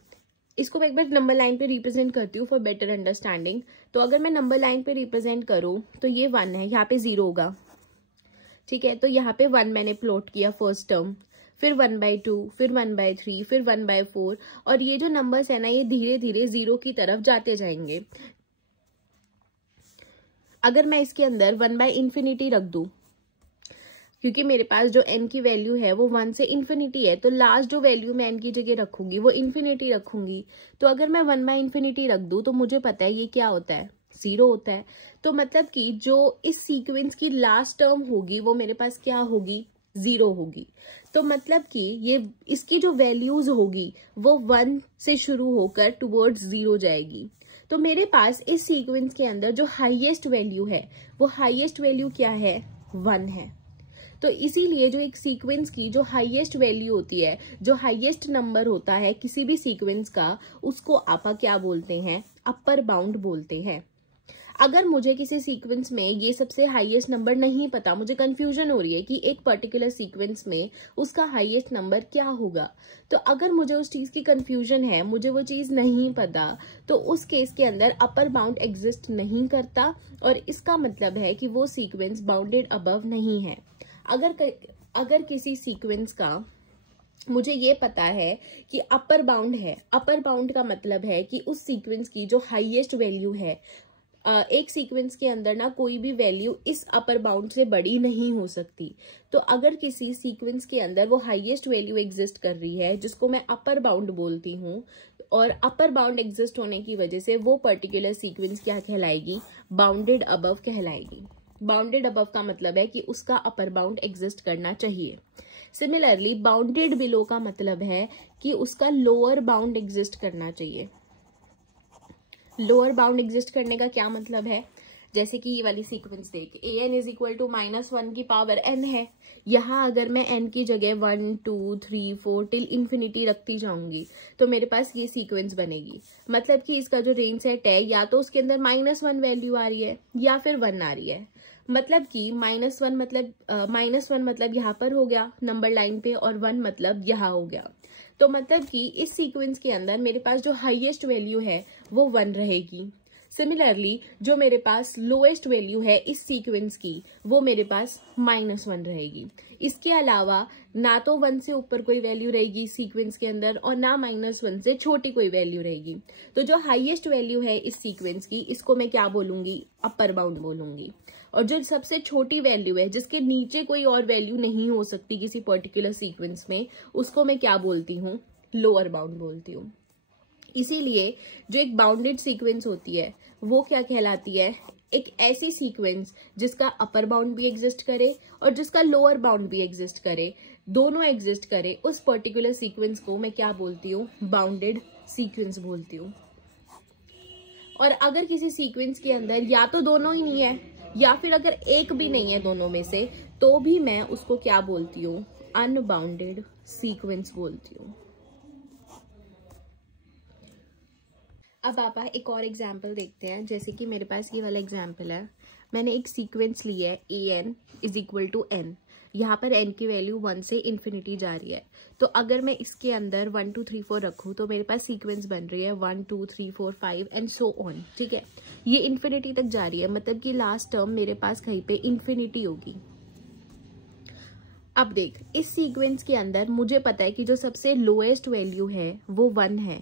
इसको मैं एक बार नंबर लाइन पे रिप्रेजेंट करती हूँ फॉर बेटर अंडरस्टैंडिंग। तो अगर मैं नंबर लाइन पे रिप्रेजेंट करूँ तो ये 1 है, यहाँ पे 0 होगा, ठीक है। तो यहाँ पे 1 मैंने प्लॉट किया फर्स्ट टर्म, फिर 1/2, फिर 1/3, फिर 1/4, और ये जो नंबर्स है ना ये धीरे धीरे 0 की तरफ जाते जाएंगे। अगर मैं इसके अंदर 1/∞ रख दूं, क्योंकि मेरे पास जो n की वैल्यू है वो 1 से इन्फिनिटी है, तो लास्ट जो वैल्यू मैं n की जगह रखूंगी वो इन्फिनिटी रखूंगी। तो अगर मैं 1/∞ रख दूं तो मुझे पता है ये क्या होता है, 0 होता है। तो मतलब कि जो इस सीक्वेंस की लास्ट टर्म होगी वो मेरे पास क्या होगी, 0 होगी। तो मतलब कि ये इसकी जो वैल्यूज होगी वो 1 से शुरू होकर टुवर्ड्स 0 जाएगी। तो मेरे पास इस सीक्वेंस के अंदर जो हाईएस्ट वैल्यू है वो हाईएस्ट वैल्यू क्या है, 1 है। तो इसीलिए जो एक सीक्वेंस की जो हाईएस्ट वैल्यू होती है, जो हाईएस्ट नंबर होता है किसी भी सीक्वेंस का, उसको आप क्या बोलते हैं, अपर बाउंड बोलते हैं। अगर मुझे किसी सीक्वेंस में ये सबसे हाईएस्ट नंबर नहीं पता, मुझे कंफ्यूजन हो रही है कि एक पर्टिकुलर सीक्वेंस में उसका हाईएस्ट नंबर क्या होगा, तो अगर मुझे उस चीज की कंफ्यूजन है, मुझे वो चीज नहीं पता, तो उस केस के अंदर अपर बाउंड एग्जिस्ट नहीं करता, और इसका मतलब है कि वो सीक्वेंस बाउंडेड अबव नहीं है। अगर किसी सीक्वेंस का मुझे ये पता है कि अपर बाउंड है, अपर बाउंड का मतलब है कि उस सीक्वेंस की जो हाईएस्ट वैल्यू है, एक सीक्वेंस के अंदर ना कोई भी वैल्यू इस अपर बाउंड से बड़ी नहीं हो सकती। तो अगर किसी सीक्वेंस के अंदर वो हाईएस्ट वैल्यू एग्जिस्ट कर रही है जिसको मैं अपर बाउंड बोलती हूँ, और अपर बाउंड एग्जिस्ट होने की वजह से वो पर्टिकुलर सीक्वेंस क्या कहलाएगी, बाउंडेड अबव कहलाएगी। बाउंडेड अबव का मतलब है कि उसका अपर बाउंड एग्जिस्ट करना चाहिए। सिमिलरली बाउंडेड बिलो का मतलब है कि उसका लोअर बाउंड एग्जिस्ट करना चाहिए। लोअर बाउंड एग्जिस्ट करने का क्या मतलब है, जैसे कि ये वाली सीक्वेंस देख, an इज इक्वल टू -1 की पावर n है। यहाँ अगर मैं n की जगह 1, 2, 3, 4 टिल इन्फिनिटी रखती जाऊंगी तो मेरे पास ये सीक्वेंस बनेगी। मतलब कि इसका जो रेंज सेट है, या तो उसके अंदर -1 वैल्यू आ रही है या फिर 1 आ रही है। मतलब कि -1 मतलब यहाँ पर हो गया नंबर लाइन पे, और 1 मतलब यहाँ हो गया। तो मतलब कि इस सीक्वेंस के अंदर मेरे पास जो हाईएस्ट वैल्यू है वो 1 रहेगी। सिमिलरली जो मेरे पास लोएस्ट वैल्यू है इस सीक्वेंस की वो मेरे पास -1 रहेगी। इसके अलावा ना तो 1 से ऊपर कोई वैल्यू रहेगी सीक्वेंस के अंदर, और ना -1 से छोटी कोई वैल्यू रहेगी। तो जो हाईएस्ट वैल्यू है इस सीक्वेंस की, इसको मैं क्या बोलूंगी, अपर बाउंड बोलूंगी। और जो सबसे छोटी वैल्यू है जिसके नीचे कोई और वैल्यू नहीं हो सकती किसी पर्टिकुलर सीक्वेंस में, उसको मैं क्या बोलती हूँ, लोअर बाउंड बोलती हूँ। इसीलिए जो एक बाउंडेड सीक्वेंस होती है वो क्या कहलाती है, एक ऐसी सीक्वेंस जिसका अपर बाउंड भी एग्जिस्ट करे और जिसका लोअर बाउंड भी एग्जिस्ट करे, दोनों एग्जिस्ट करे, उस पर्टिकुलर सीक्वेंस को मैं क्या बोलती हूँ, बाउंडेड सीक्वेंस बोलती हूँ। और अगर किसी सीक्वेंस के अंदर या तो दोनों ही नहीं है या फिर अगर एक भी नहीं है दोनों में से, तो भी मैं उसको क्या बोलती हूँ, अनबाउंडेड सीक्वेंस बोलती हूँ। अब आप एक और एग्जाम्पल देखते हैं। जैसे कि मेरे पास ये वाला एग्जाम्पल है, मैंने एक सीक्वेंस ली है an is equal to n। यहाँ पर n की वैल्यू 1 से इन्फिनिटी जा रही है। तो अगर मैं इसके अंदर 1 2 3 4 रखूँ तो मेरे पास सीक्वेंस बन रही है 1 2 3 4 5 एंड सो ऑन, ठीक है। ये इन्फिनिटी तक जा रही है, मतलब कि लास्ट टर्म मेरे पास कहीं पे इन्फिनिटी होगी। अब देख, इस सीक्वेंस के अंदर मुझे पता है कि जो सबसे लोएस्ट वैल्यू है वो 1 है,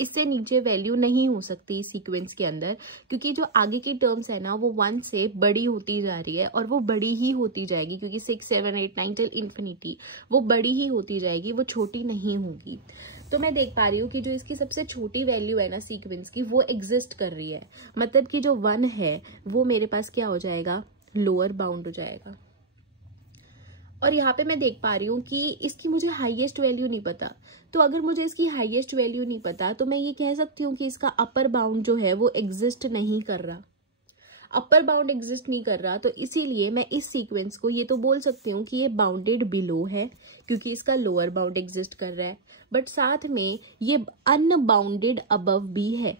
इससे नीचे वैल्यू नहीं हो सकती इस सीक्वेंस के अंदर, क्योंकि जो आगे की टर्म्स है ना वो 1 से बड़ी होती जा रही है और वो बड़ी ही होती जाएगी, क्योंकि 6, 7, 8, 9 टिल इन्फिनिटी वो बड़ी ही होती जाएगी, वो छोटी नहीं होगी। तो मैं देख पा रही हूँ कि जो इसकी सबसे छोटी वैल्यू है ना सीक्वेंस की, वो एग्जिस्ट कर रही है, मतलब कि जो 1 है वो मेरे पास क्या हो जाएगा, लोअर बाउंड हो जाएगा। और यहाँ पे मैं देख पा रही हूँ कि इसकी मुझे हाईएस्ट वैल्यू नहीं पता, तो अगर मुझे इसकी हाईएस्ट वैल्यू नहीं पता तो मैं ये कह सकती हूँ कि इसका अपर बाउंड जो है वो एग्जिस्ट नहीं कर रहा, अपर बाउंड एग्जिस्ट नहीं कर रहा। तो इसीलिए मैं इस सीक्वेंस को ये तो बोल सकती हूँ कि ये बाउंडेड बिलो है, क्योंकि इसका लोअर बाउंड एग्जिस्ट कर रहा है, बट साथ में ये अनबाउंडेड अबव भी है।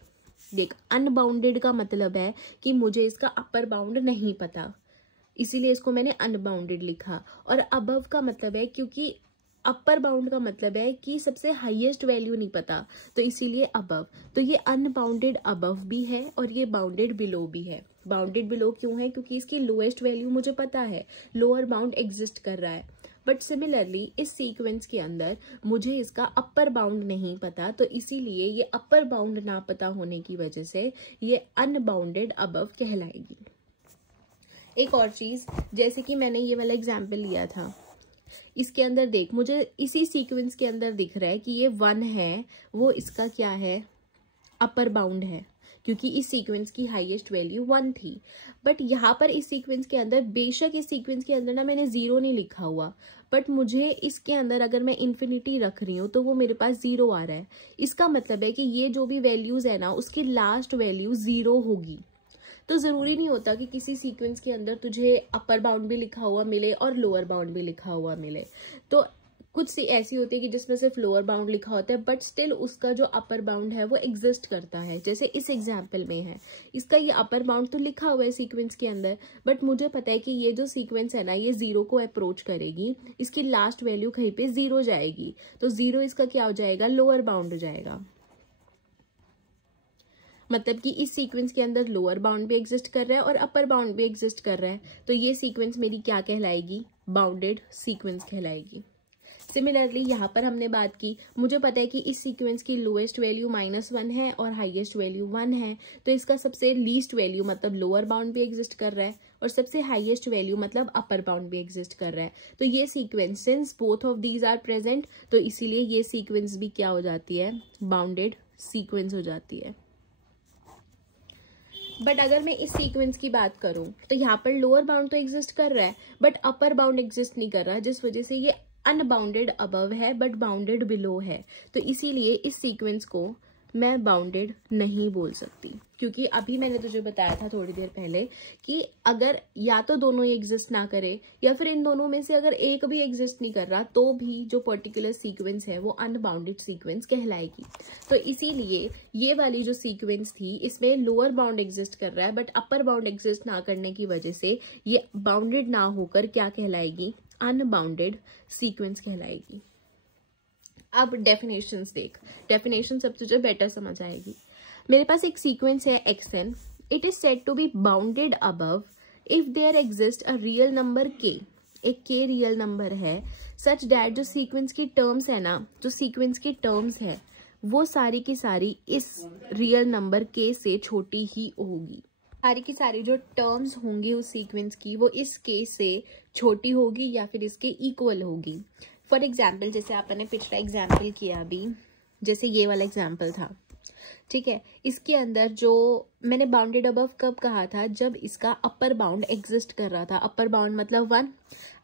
देख, अनबाउंडेड का मतलब है कि मुझे इसका अपर बाउंड नहीं पता, इसीलिए इसको मैंने अनबाउंडेड लिखा। और अबव का मतलब है, क्योंकि अपर बाउंड का मतलब है कि सबसे हाईएस्ट वैल्यू नहीं पता, तो इसीलिए अबव। तो ये अनबाउंडेड अबव भी है और ये बाउंडेड बिलो भी है। बाउंडेड बिलो क्यों है, क्योंकि इसकी लोएस्ट वैल्यू मुझे पता है, लोअर बाउंड एग्जिस्ट कर रहा है। बट सिमिलरली इस सीक्वेंस के अंदर मुझे इसका अपर बाउंड नहीं पता, तो इसीलिए ये अपर बाउंड ना पता होने की वजह से ये अनबाउंडेड अबव कहलाएगी। एक और चीज, जैसे कि मैंने ये वाला एग्जाम्पल लिया था, इसके अंदर देख, मुझे इसी सीक्वेंस के अंदर दिख रहा है कि ये 1 है, वो इसका क्या है, अपर बाउंड है, क्योंकि इस सीक्वेंस की हाईएस्ट वैल्यू 1 थी। बट यहाँ पर इस सीक्वेंस के अंदर, बेशक इस सीक्वेंस के अंदर ना मैंने 0 नहीं लिखा हुआ, बट मुझे इसके अंदर अगर मैं इन्फिनिटी रख रही हूँ तो वो मेरे पास 0 आ रहा है। इसका मतलब है कि ये जो भी वैल्यूज है ना उसकी लास्ट वैल्यू 0 होगी। तो जरूरी नहीं होता कि किसी सीक्वेंस के अंदर तुझे अपर बाउंड भी लिखा हुआ मिले और लोअर बाउंड भी लिखा हुआ मिले। तो कुछ सी ऐसी होती है कि जिसमें सिर्फ लोअर बाउंड लिखा होता है, बट स्टिल उसका जो अपर बाउंड है वो एग्जिस्ट करता है। जैसे इस एग्जाम्पल में है, इसका ये अपर बाउंड तो लिखा हुआ है सीक्वेंस के अंदर, बट मुझे पता है कि ये जो सीक्वेंस है ना ये 0 को अप्रोच करेगी, इसकी लास्ट वैल्यू कहीं पे 0 जाएगी, तो 0 इसका क्या हो जाएगा, लोअर बाउंड हो जाएगा। मतलब कि इस सीक्वेंस के अंदर लोअर बाउंड भी एग्जिस्ट कर रहा है और अपर बाउंड भी एग्जिस्ट कर रहा है, तो ये सीक्वेंस मेरी क्या कहलाएगी, बाउंडेड सीक्वेंस कहलाएगी। सिमिलरली यहाँ पर हमने बात की, मुझे पता है कि इस सीक्वेंस की लोएस्ट वैल्यू -1 है और हाईएस्ट वैल्यू 1 है, तो इसका सबसे लीस्ट वैल्यू मतलब लोअर बाउंड भी एग्जिस्ट कर रहा है और सबसे हाईएस्ट वैल्यू मतलब अपर बाउंड भी एग्जिस्ट कर रहा है। तो ये sequence, since both of these are present, तो इसीलिए ये सीक्वेंस भी क्या हो जाती है, बाउंडेड सीक्वेंस हो जाती है। बट अगर मैं इस सीक्वेंस की बात करूं तो यहाँ पर लोअर बाउंड तो एग्जिस्ट कर रहा है बट अपर बाउंड एग्जिस्ट नहीं कर रहा, जिस वजह से ये अनबाउंडेड अबव है बट बाउंडेड बिलो है। तो इसीलिए इस सीक्वेंस को मैं बाउंडेड नहीं बोल सकती, क्योंकि अभी मैंने तुझे बताया था थोड़ी देर पहले कि अगर या तो दोनों ही एग्जिस्ट ना करे या फिर इन दोनों में से अगर एक भी एग्जिस्ट नहीं कर रहा, तो भी जो पर्टिकुलर सीक्वेंस है वो अनबाउंडेड सीक्वेंस कहलाएगी। तो इसीलिए ये वाली जो सीक्वेंस थी इसमें लोअर बाउंड एग्जिस्ट कर रहा है बट अपर बाउंड एग्जिस्ट ना करने की वजह से ये बाउंडेड ना होकर क्या कहलाएगी, अनबाउंडेड सीक्वेंस कहलाएगी। अब डेफिनेशंस देख, डेफिनेशन सब तुझे बेटर समझ आएगी। मेरे पास एक सीक्वेंस है xn, it is said to be bounded above if there exist a real number k, एक k रियल नंबर है, सच दैट जो सीक्वेंस की टर्म्स है ना, जो सीक्वेंस की टर्म्स है वो सारी की सारी इस रियल नंबर k से छोटी ही होगी। सारी की सारी जो टर्म्स होंगी उस सीक्वेंस की वो इस k से छोटी होगी या फिर इसके इक्वल होगी। फॉर एग्जाम्पल, जैसे आपने पिछला एग्जाम्पल किया अभी, जैसे ये वाला एग्जाम्पल था, ठीक है, इसके अंदर जो मैंने बाउंडेड अबव कब कहा था, जब इसका अपर बाउंड एग्जिस्ट कर रहा था। अपर बाउंड मतलब 1।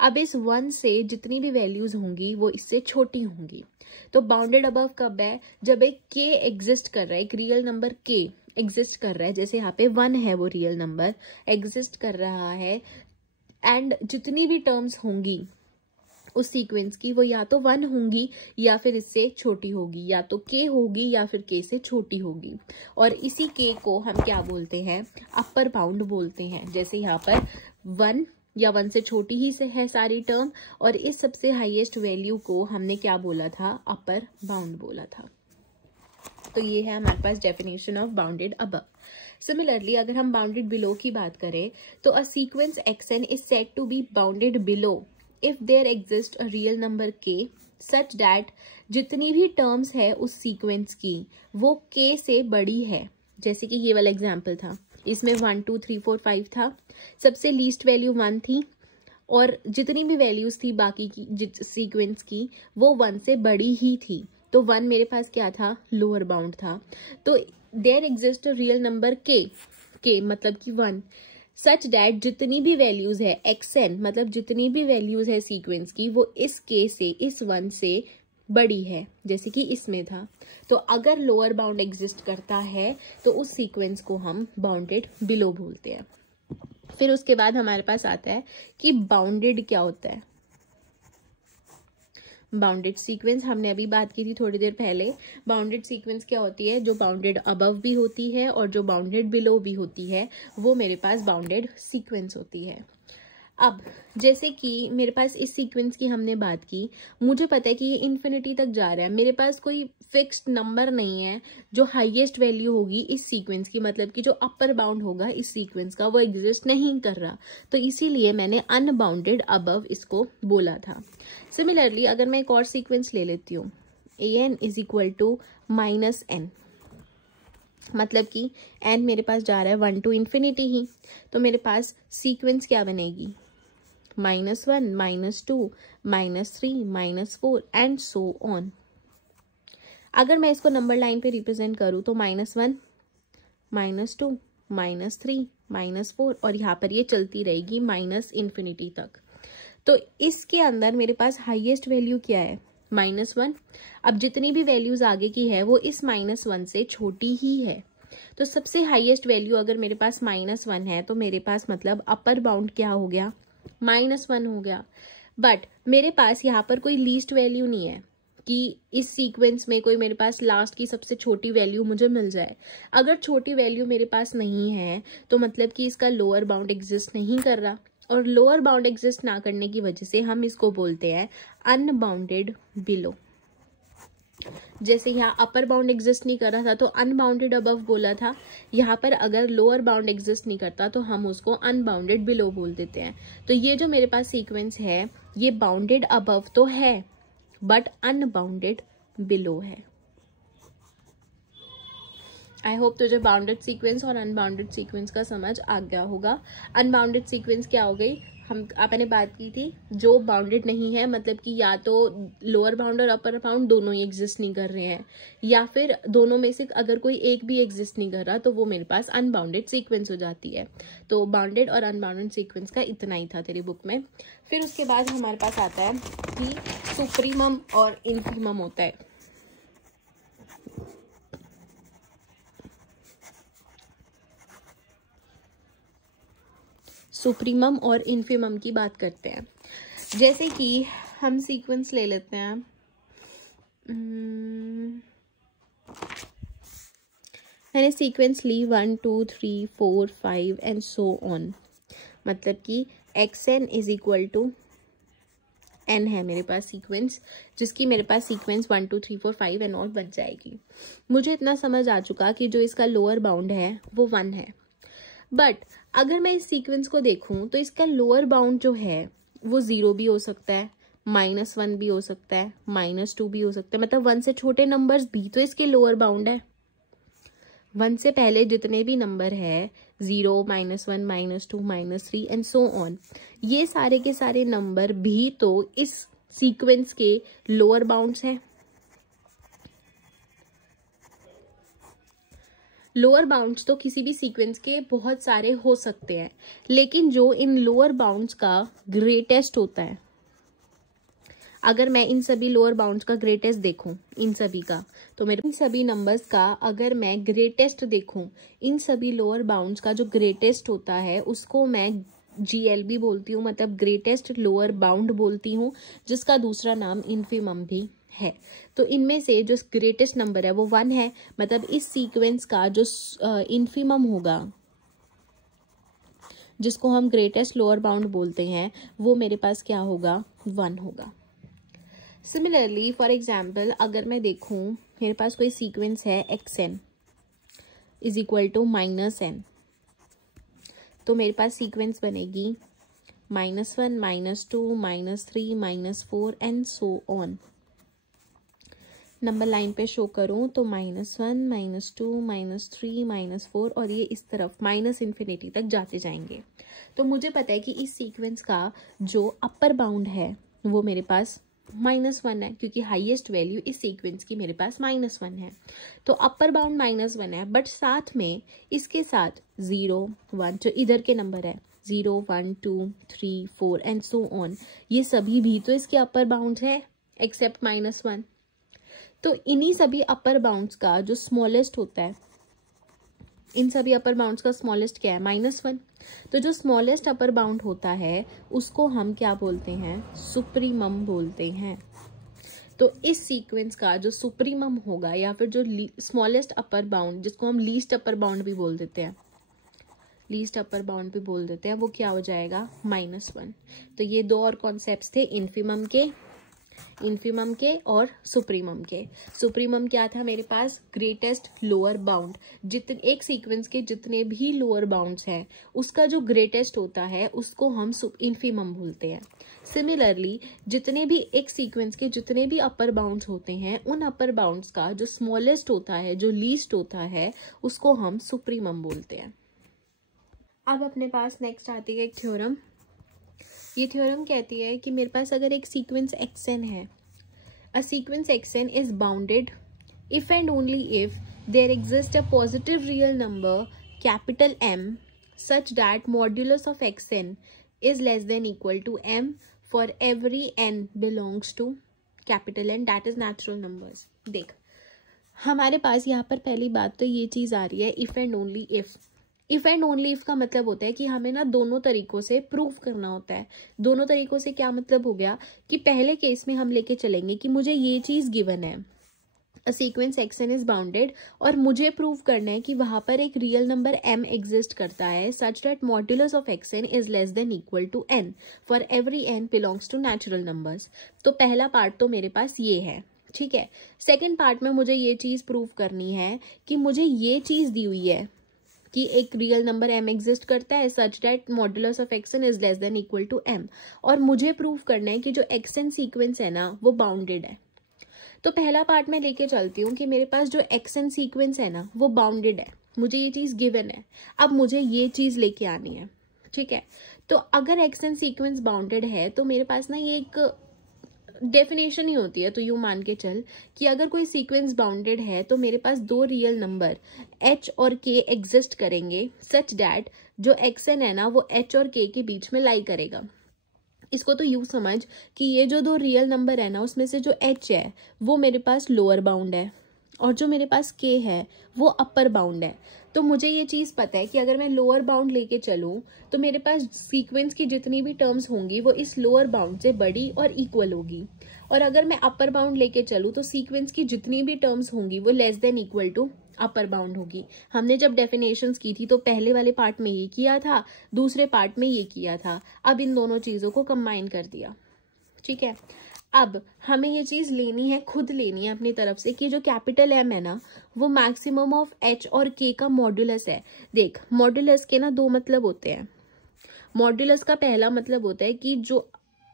अब इस 1 से जितनी भी वैल्यूज होंगी वो इससे छोटी होंगी। तो बाउंडेड अबव कब है, जब एक k एग्जिस्ट कर रहा है, एक रियल नंबर k एग्जिस्ट कर रहा है, जैसे यहाँ पे 1 है वो रियल नंबर एग्जिस्ट कर रहा है, एंड जितनी भी टर्म्स होंगी उस सीक्वेंस की वो या तो 1 होंगी या फिर इससे छोटी होगी, या तो k होगी या फिर k से छोटी होगी। और इसी k को हम क्या बोलते हैं, अपर बाउंड बोलते हैं। जैसे यहाँ पर 1 या 1 से छोटी ही से है सारी टर्म, और इस सबसे हाईएस्ट वैल्यू को हमने क्या बोला था, अपर बाउंड बोला था। तो ये है हमारे पास definition of bounded above. Similarly अगर हम बाउंडेड बिलो की बात करें तो a sequence xn is said to be bounded below if there exists a real number k such that जितनी भी टर्म्स है उस सीक्वेंस की वो k से बड़ी है। जैसे कि ये वाला एग्जाम्पल था, इसमें 1 2 3 4 5 था, सबसे लीस्ट वैल्यू 1 थी और जितनी भी वैल्यूज थी बाकी की सीक्वेंस की वो 1 से बड़ी ही थी। तो 1 मेरे पास क्या था, लोअर बाउंड था। तो there exist real number k मतलब कि 1 सच डैट जितनी भी वैल्यूज है xn मतलब जितनी भी वैल्यूज है सीक्वेंस की वो इस k से, इस 1 से बड़ी है, जैसे कि इसमें था। तो अगर लोअर बाउंड एग्जिस्ट करता है तो उस सीक्वेंस को हम बाउंडेड बिलो बोलते हैं। फिर उसके बाद हमारे पास आता है कि बाउंडेड क्या होता है। बाउंडेड सीक्वेंस हमने अभी बात की थी थोड़ी देर पहले। बाउंडेड सीक्वेंस क्या होती है, जो बाउंडेड अबव भी होती है और जो बाउंडेड बिलो भी होती है, वो मेरे पास बाउंडेड सीक्वेंस होती है। अब जैसे कि मेरे पास इस सीक्वेंस की हमने बात की, मुझे पता है कि ये इन्फिनिटी तक जा रहा है, मेरे पास कोई फिक्स्ड नंबर नहीं है जो हाईएस्ट वैल्यू होगी इस सीक्वेंस की, मतलब कि जो अपर बाउंड होगा इस सीक्वेंस का वो एग्जिस्ट नहीं कर रहा। तो इसीलिए मैंने अनबाउंडेड अबव इसको बोला था। सिमिलरली अगर मैं एक और सीक्वेंस ले लेती हूँ, an is equal to -n, मतलब कि n मेरे पास जा रहा है 1 टू इन्फिनिटी ही, तो मेरे पास सीक्वेंस क्या बनेगी, -1 -2 -3 -4 एंड सो ऑन। अगर मैं इसको नंबर लाइन पे रिप्रेजेंट करूँ तो -1 -2 -3 -4 और यहाँ पर ये चलती रहेगी -इन्फिनिटी तक। तो इसके अंदर मेरे पास हाईएस्ट वैल्यू क्या है, -1। अब जितनी भी वैल्यूज आगे की है वो इस -1 से छोटी ही है। तो सबसे हाईएस्ट वैल्यू अगर मेरे पास -1 है तो मेरे पास मतलब अपर बाउंड क्या हो गया, -1 हो गया। बट मेरे पास यहाँ पर कोई लीस्ट वैल्यू नहीं है कि इस सीक्वेंस में कोई मेरे पास लास्ट की सबसे छोटी वैल्यू मुझे मिल जाए। अगर छोटी वैल्यू मेरे पास नहीं है तो मतलब कि इसका लोअर बाउंड एग्जिस्ट नहीं कर रहा, और लोअर बाउंड एग्जिस्ट ना करने की वजह से हम इसको बोलते हैं अनबाउंडेड बिलो। जैसे यहाँ अपर बाउंड एग्जिस्ट नहीं कर रहा था तो अनबाउंडेड अबव बोला था, यहाँ पर अगर लोअर बाउंड एग्जिस्ट नहीं करता तो हम उसको अनबाउंडेड बिलो बोल देते हैं। तो ये जो मेरे पास सीक्वेंस है ये बाउंडेड अबव तो है बट अनबाउंडेड बिलो है। आई होप तुझे बाउंडेड सीक्वेंस और अनबाउंडेड सीक्वेंस का समझ आ गया होगा। अनबाउंडेड सीक्वेंस क्या हो गई, आपने बात की थी जो बाउंडेड नहीं है, मतलब कि या तो लोअर बाउंड और अपर बाउंड दोनों ही एग्जिस्ट नहीं कर रहे हैं, या फिर दोनों में से अगर कोई एक भी एग्जिस्ट नहीं कर रहा तो वो मेरे पास अनबाउंडेड सीक्वेंस हो जाती है। तो बाउंडेड और अनबाउंडेड सीक्वेंस का इतना ही था तेरी बुक में। फिर उसके बाद हमारे पास आता है कि सुप्रीमम और इन्फीमम होता है। सुप्रीमम और इन्फीमम की बात करते हैं। जैसे कि हम सीक्वेंस ले लेते हैं, मैंने सीक्वेंस ली 1 2 3 4 5 एंड सो ऑन, मतलब कि xn is equal to n है मेरे पास सीक्वेंस, जिसकी मेरे पास सीक्वेंस 1 2 3 4 5 एंड और बच जाएगी। मुझे इतना समझ आ चुका कि जो इसका लोअर बाउंड है वो 1 है। बट अगर मैं इस सीक्वेंस को देखूं तो इसका लोअर बाउंड जो है वो 0 भी हो सकता है, -1 भी हो सकता है, -2 भी हो सकता है, मतलब 1 से छोटे नंबर्स भी तो इसके लोअर बाउंड है। 1 से पहले जितने भी नंबर है 0 -1 -2 -3 एंड सो ऑन, ये सारे के सारे नंबर भी तो इस सीक्वेंस के लोअर बाउंड्स हैं। लोअर बाउंड्स तो किसी भी सीक्वेंस के बहुत सारे हो सकते हैं, लेकिन जो इन लोअर बाउंड्स का ग्रेटेस्ट होता है, अगर मैं इन सभी लोअर बाउंड्स का ग्रेटेस्ट देखूं इन सभी का, तो मेरे इन सभी नंबर्स का अगर मैं ग्रेटेस्ट देखूं, इन सभी लोअर बाउंड्स का जो ग्रेटेस्ट होता है उसको मैं GLB बोलती हूँ, मतलब ग्रेटेस्ट लोअर बाउंड बोलती हूँ, जिसका दूसरा नाम इन्फीमम भी है। तो इनमें से जो ग्रेटेस्ट नंबर है वो 1 है, मतलब इस सीक्वेंस का जो इन्फीमम होगा, जिसको हम ग्रेटेस्ट लोअर बाउंड बोलते हैं, वो मेरे पास क्या होगा, 1 होगा। सिमिलरली फॉर एग्जाम्पल अगर मैं देखूं मेरे पास कोई सीक्वेंस है xn is equal to -n, तो मेरे पास सीक्वेंस बनेगी -1 -2 -3 -4 and so on. Number line पे शो करूँ तो -1, -2, -3, -4 और ये इस तरफ माइनस इन्फिनिटी तक जाते जाएंगे। तो मुझे पता है कि इस सीक्वेंस का जो अपर बाउंड है वो मेरे पास -1 है, क्योंकि हाईएस्ट वैल्यू इस सीक्वेंस की मेरे पास -1 है। तो अपर बाउंड -1 है, बट साथ में इसके साथ 0, 1 जो इधर के नंबर है 0, 1, 2, 3, 4 एंड सो ऑन, ये सभी भी तो इसके अपर बाउंड है एक्सेप्ट -1। तो इन्हीं सभी अपर बाउंड्स का जो स्मॉलेस्ट होता है, इन सभी अपर बाउंड्स का स्मॉलेस्ट क्या है? -1। तो जो स्मॉलेस्ट अपर बाउंड होता है उसको हम क्या बोलते हैं? सुप्रीमम बोलते हैं। तो इस सीक्वेंस का जो सुप्रीमम होगा या फिर जो स्मॉलेस्ट अपर बाउंड, जिसको हम लीस्ट अपर बाउंड भी बोल देते हैं, लीस्ट अपर बाउंड भी बोल देते हैं, वो क्या हो जाएगा? -1। तो ये दो और कॉन्सेप्ट्स थे इन्फीमम के और सुप्रीमम के। सुप्रीमम क्या था मेरे पास? Greatest lower bound. जितने एक सीक्वेंस के जितने भी लोअर बाउंड्स हैं उसका जो ग्रेटेस्ट होता है उसको हम इन्फीमम बोलते हैं। सिमिलरली जितने भी एक सीक्वेंस के जितने भी अपर बाउंड्स होते हैं उन अपर बाउंड्स का जो स्मॉलेस्ट होता है, जो लीस्ट होता है, उसको हम सुप्रीमम बोलते हैं। अब अपने पास नेक्स्ट आती है एक थ्योरम। ये थ्योरम कहती है कि मेरे पास अगर एक सीक्वेंस xn है, a sequence xn is bounded if and only if there exist a positive real number capital M such that modulus of xn is less than equal to m for every n belongs to capital N, that is natural numbers। देख, हमारे पास यहाँ पर पहली बात तो ये चीज़ आ रही है if and only if. If and only if का मतलब होता है कि हमें ना दोनों तरीकों से प्रूव करना होता है। दोनों तरीकों से क्या मतलब हो गया कि पहले केस में हम लेके चलेंगे कि मुझे ये चीज गिवन है, a sequence xn is bounded, और मुझे प्रूव करना है कि वहां पर एक रियल नंबर m एग्जिस्ट करता है such that modulus of xn is less than equal to n for every n belongs to natural numbers. तो पहला पार्ट तो मेरे पास ये है, ठीक है। सेकेंड पार्ट में मुझे ये चीज प्रूव करनी है कि मुझे ये चीज दी हुई है कि एक रियल नंबर m एग्जिस्ट करता है such that modulus of xn is less than equal to m, और मुझे प्रूव करना है कि जो xn सीक्वेंस है ना वो बाउंडेड है। तो पहला पार्ट में लेके चलती हूँ कि मेरे पास जो xn सीक्वेंस है ना वो बाउंडेड है, मुझे ये चीज गिवन है, अब मुझे ये चीज लेके आनी है, ठीक है। तो अगर xn सीक्वेंस बाउंडेड है तो मेरे पास ना ये एक डेफिनेशन ही होती है, तो यूं मान के चल कि अगर कोई सीक्वेंस बाउंडेड है तो मेरे पास दो रियल नंबर h और k एग्जिस्ट करेंगे सच दैट जो xn है ना वो h और k के बीच में लाई करेगा। इसको तो यूं समझ कि ये जो दो रियल नंबर है ना उसमें से जो h है वो मेरे पास लोअर बाउंड है और जो मेरे पास k है वो अपर बाउंड है। तो मुझे ये चीज़ पता है कि अगर मैं लोअर बाउंड लेके चलूँ तो मेरे पास सीक्वेंस की जितनी भी टर्म्स होंगी वो इस लोअर बाउंड से बड़ी और इक्वल होगी, और अगर मैं अपर बाउंड लेके चलूँ तो सीक्वेंस की जितनी भी टर्म्स होंगी वो less than equal to upper bound होगी। हमने जब डेफिनेशंस की थी तो पहले वाले पार्ट में ये किया था, दूसरे पार्ट में ये किया था, अब इन दोनों चीज़ों को कंबाइन कर दिया, ठीक है। अब हमें ये चीज लेनी है, खुद लेनी है अपनी तरफ से कि जो कैपिटल M है ना वो मैक्सिमम ऑफ H और K का मॉड्यूलस है। देख, मॉड्यूलस के ना दो मतलब होते हैं। मॉड्यूलस का पहला मतलब होता है कि जो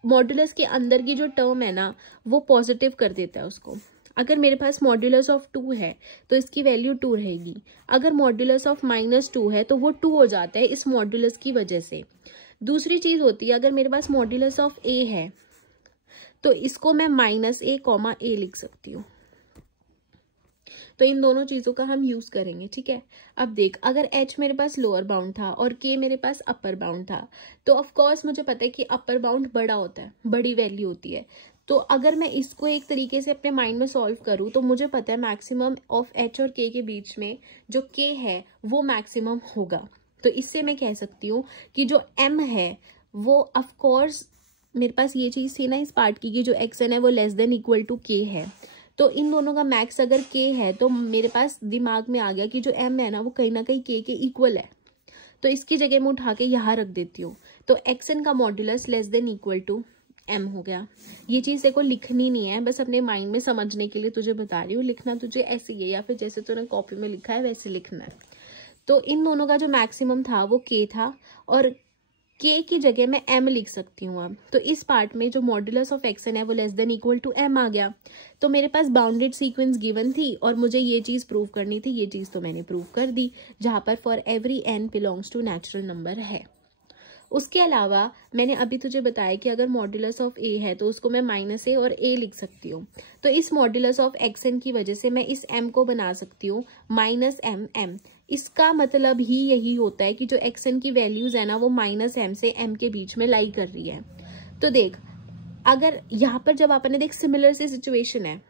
मॉड्यूलस के अंदर की जो टर्म है ना वो पॉजिटिव कर देता है उसको। अगर मेरे पास मॉड्यूलस ऑफ 2 है तो इसकी वैल्यू 2 रहेगी, अगर मॉड्यूलस ऑफ -2 है तो वो 2 हो जाता है इस मॉड्यूलस की वजह से। दूसरी चीज होती है अगर मेरे पास मॉड्यूलस ऑफ A है तो इसको मैं -a, लिख सकती हूँ। तो इन दोनों चीजों का हम यूज करेंगे, ठीक है। अब देख, अगर h मेरे पास लोअर बाउंड था और k मेरे पास अपर बाउंड था तो ऑफ कोर्स मुझे पता है कि अपर बाउंड बड़ा होता है, बड़ी वैल्यू होती है। तो अगर मैं इसको एक तरीके से अपने माइंड में सॉल्व करूँ तो मुझे पता है मैक्सिमम ऑफ h और k के बीच में जो k है वो मैक्सिमम होगा। तो इससे मैं कह सकती हूँ कि जो m है वो ऑफ कोर्स, मेरे पास ये चीज थी ना इस पार्ट की कि जो xn है वो less than equal to k है, तो इन दोनों का मैक्स अगर k है तो मेरे पास दिमाग में आ गया कि जो m है ना वो कहीं ना कहीं k के इक्वल है, तो इसकी जगह मैं उठा के यहाँ रख देती हूँ। तो xn का modulus less than equal to m हो गया। ये चीज देखो लिखनी नहीं है, बस अपने माइंड में समझने के लिए तुझे बता रही हूँ, लिखना तुझे ऐसे ही है या फिर जैसे तूने कॉपी में लिखा है वैसे लिखना है। तो इन दोनों का जो मैक्सिमम था वो k था और k की जगह मैं m लिख सकती हूँ अब। तो इस पार्ट में जो मॉड्यूलस ऑफ xn है वो less than equal to m आ गया। तो मेरे पास बाउंडेड सीक्वेंस गिवन थी और मुझे ये चीज़ प्रूव करनी थी, ये चीज़ तो मैंने प्रूव कर दी, जहाँ पर for every n belongs to natural number है। उसके अलावा मैंने अभी तुझे बताया कि अगर मॉड्यूलस ऑफ a है तो उसको मैं -a और a लिख सकती हूँ। तो इस मॉड्यूलस ऑफ xn की वजह से मैं इस m को बना सकती हूँ -m। इसका मतलब ही यही होता है कि जो xn की वैल्यूज है ना वो -m से m के बीच में लाई कर रही है। तो देख, अगर यहाँ पर जब आपने देख सिमिलर सी सिचुएशन है,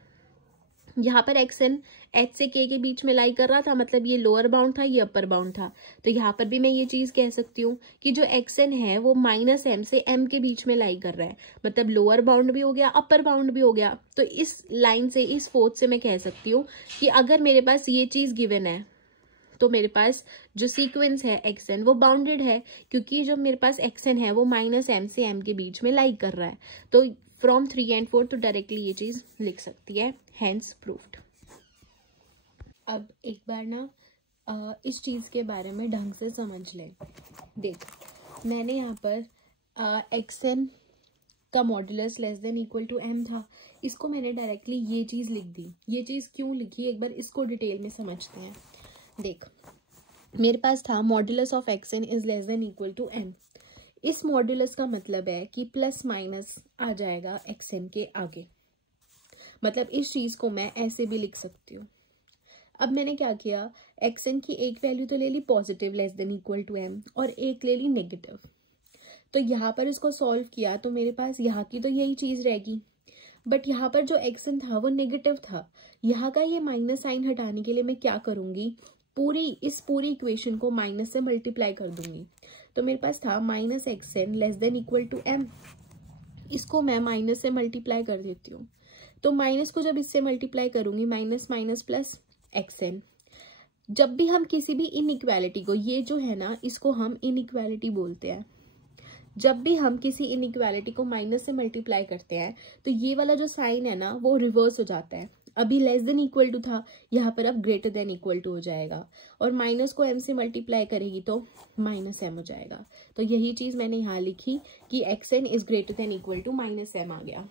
यहाँ पर xn h से k के बीच में लाई कर रहा था, मतलब ये लोअर बाउंड था, ये अपर बाउंड था। तो यहाँ पर भी मैं ये चीज कह सकती हूँ कि जो xn है वो -m से m के बीच में लाई कर रहा है, मतलब लोअर बाउंड भी हो गया, अपर बाउंड भी हो गया। तो इस लाइन से, इस फोर्थ से मैं कह सकती हूँ कि अगर मेरे पास ये चीज गिवन है तो मेरे पास जो सीक्वेंस है xn वो बाउंडेड है, क्योंकि जो मेरे पास xn है वो -m से m के बीच में लाई कर रहा है। तो फ्रॉम 3 and 4 तो डायरेक्टली ये चीज लिख सकती है, हेंस प्रूव्ड। अब एक बार ना इस चीज के बारे में ढंग से समझ ले। देख, मैंने यहाँ पर xn का modulus less than equal to m था, इसको मैंने डायरेक्टली ये चीज लिख दी। ये चीज क्यों लिखी, एक बार इसको डिटेल में समझते हैं। देख, मेरे पास था modulus of xn is less than equal to m। इस मॉड्यूलस का मतलब है कि प्लस माइनस आ जाएगा xn के आगे, मतलब इस चीज को मैं ऐसे भी लिख सकती हूँ। अब मैंने क्या किया, xn की एक वैल्यू तो ले ली positive less than equal to m और एक ले ली नेगेटिव। तो यहाँ पर इसको सॉल्व किया तो मेरे पास यहाँ की तो यही चीज रहेगी, बट यहाँ पर जो xn था वो नेगेटिव था। यहाँ का ये माइनस साइन हटाने के लिए मैं क्या करूंगी, इस पूरी इक्वेशन को माइनस से मल्टीप्लाई कर दूंगी। तो मेरे पास था -xn less than equal to m, इसको मैं माइनस से मल्टीप्लाई कर देती हूँ। तो माइनस को जब इससे मल्टीप्लाई करूंगी, माइनस माइनस प्लस xn। जब भी हम किसी भी इनइक्वालिटी को, ये जो है ना इसको हम इनइक्वालिटी बोलते हैं, जब भी हम किसी इनइक्वालिटी को माइनस से मल्टीप्लाई करते हैं तो ये वाला जो साइन है ना वो रिवर्स हो जाता है। अभी लेस देन इक्वल टू था, यहाँ पर अब ग्रेटर देन इक्वल टू हो जाएगा, और माइनस को m से मल्टीप्लाई करेगी तो -m हो जाएगा। तो यही चीज मैंने यहाँ लिखी कि xn is greater than equal to -m आ गया।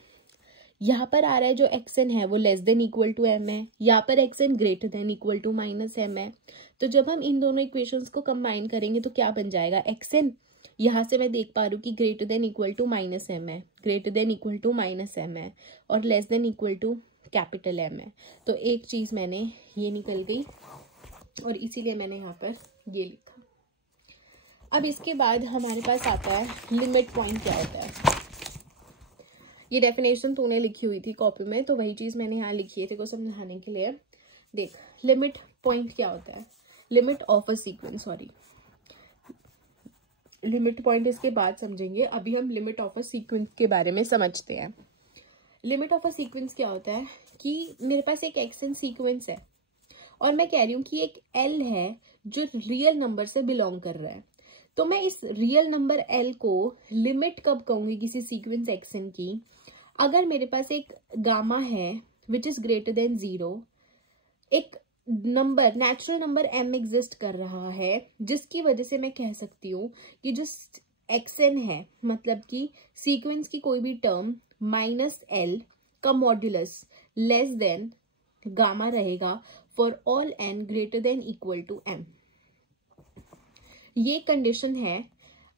यहाँ पर आ रहा है जो xn है वो less than equal to m है, यहाँ पर xn greater than equal to -m है। तो जब हम इन दोनों इक्वेशंस को कंबाइन करेंगे तो क्या बन जाएगा, xn यहाँ से मैं देख पा रही हूँ कि greater than equal to -m है, greater than equal to -m है, और less than equal to capital M है। तो एक चीज मैंने ये निकल गई और इसीलिए मैंने यहाँ पर ये लिखा। अब इसके बाद हमारे पास आता है लिमिट पॉइंट क्या होता है। ये डेफिनेशन तूने लिखी हुई थी कॉपी में, तो वही चीज मैंने यहाँ लिखी है तेरे को समझाने के लिए। देख, लिमिट पॉइंट क्या होता है, limit of a sequence, sorry limit point इसके बाद समझेंगे, अभी हम लिमिट ऑफ अ सीक्वेंस के बारे में समझते हैं। लिमिट ऑफ अ सीक्वेंस क्या होता है कि मेरे पास एक xn सीक्वेंस है और मैं कह रही हूँ कि एक l है जो रियल नंबर से बिलोंग कर रहा है। तो मैं इस रियल नंबर l को लिमिट कब कहूंगी किसी सीक्वेंस xn की, अगर मेरे पास एक गामा है विच इज ग्रेटर देन 0, एक number, natural number m exist कर रहा है, जिसकी वजह से मैं कह सकती हूँ कि जो xn है, मतलब कि सीक्वेंस की कोई भी टर्म -l का मॉड्यूलस लेस देन गामा रहेगा for all n greater than equal to m। ये कंडीशन है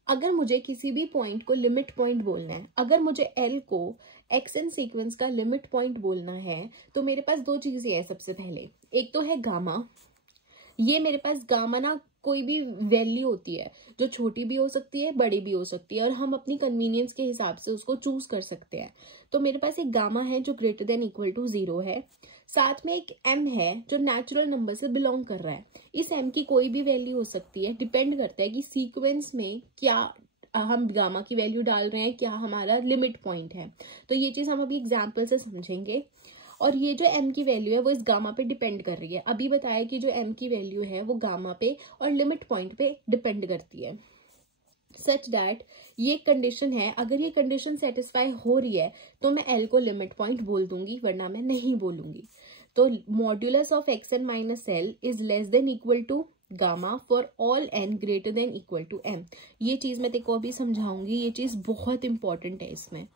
अगर मुझे किसी भी पॉइंट को लिमिट पॉइंट बोलना है। अगर मुझे l को xn सीक्वेंस का लिमिट पॉइंट बोलना है तो मेरे पास दो चीजें हैं। सबसे पहले एक तो है गामा, ये मेरे पास गामा ना कोई भी वैल्यू होती है जो छोटी भी हो सकती है, बड़ी भी हो सकती है, और हम अपनी कन्वीनियंस के हिसाब से उसको चूज कर सकते हैं। तो मेरे पास एक गामा है जो ग्रेटर देन इक्वल टू 0 है, साथ में एक m है जो नेचुरल नंबर से बिलोंग कर रहा है। इस m की कोई भी वैल्यू हो सकती है, डिपेंड करता है कि सीक्वेंस में क्या हम गामा की वैल्यू डाल रहे हैं, क्या हमारा लिमिट पॉइंट है। तो ये चीज हम अभी एग्जाम्पल से समझेंगे। और ये जो m की वैल्यू है वो इस गामा पे डिपेंड कर रही है। अभी बताया कि जो m की वैल्यू है वो गामा पे और लिमिट पॉइंट पे डिपेंड करती है, सच दैट ये कंडीशन है। अगर ये कंडीशन सेटिस्फाई हो रही है तो मैं l को लिमिट पॉइंट बोल दूंगी, वरना मैं नहीं बोलूंगी। तो modulus of xn minus l is less than equal to gamma for all n greater than equal to m। ये चीज मैं तेको अभी समझाऊंगी, ये चीज बहुत इंपॉर्टेंट है इसमें।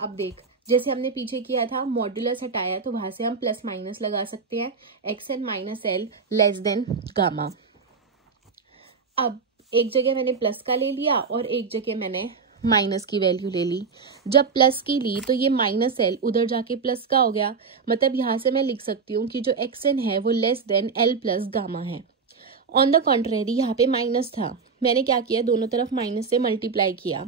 अब देख, जैसे हमने पीछे किया था, मॉड्यूलस हटाया तो वहां से हम प्लस माइनस लगा सकते हैं, xn minus L less than gamma. अब एक जगह मैंने प्लस का ले लिया और एक जगह मैंने माइनस की वैल्यू ले ली। जब प्लस की ली तो ये माइनस एल उधर जाके प्लस का हो गया, मतलब यहाँ से मैं लिख सकती हूँ कि जो xn है वो less than L plus gamma है। ऑन द कॉन्ट्रेरी यहाँ पे माइनस था, मैंने क्या किया, दोनों तरफ माइनस से मल्टीप्लाई किया,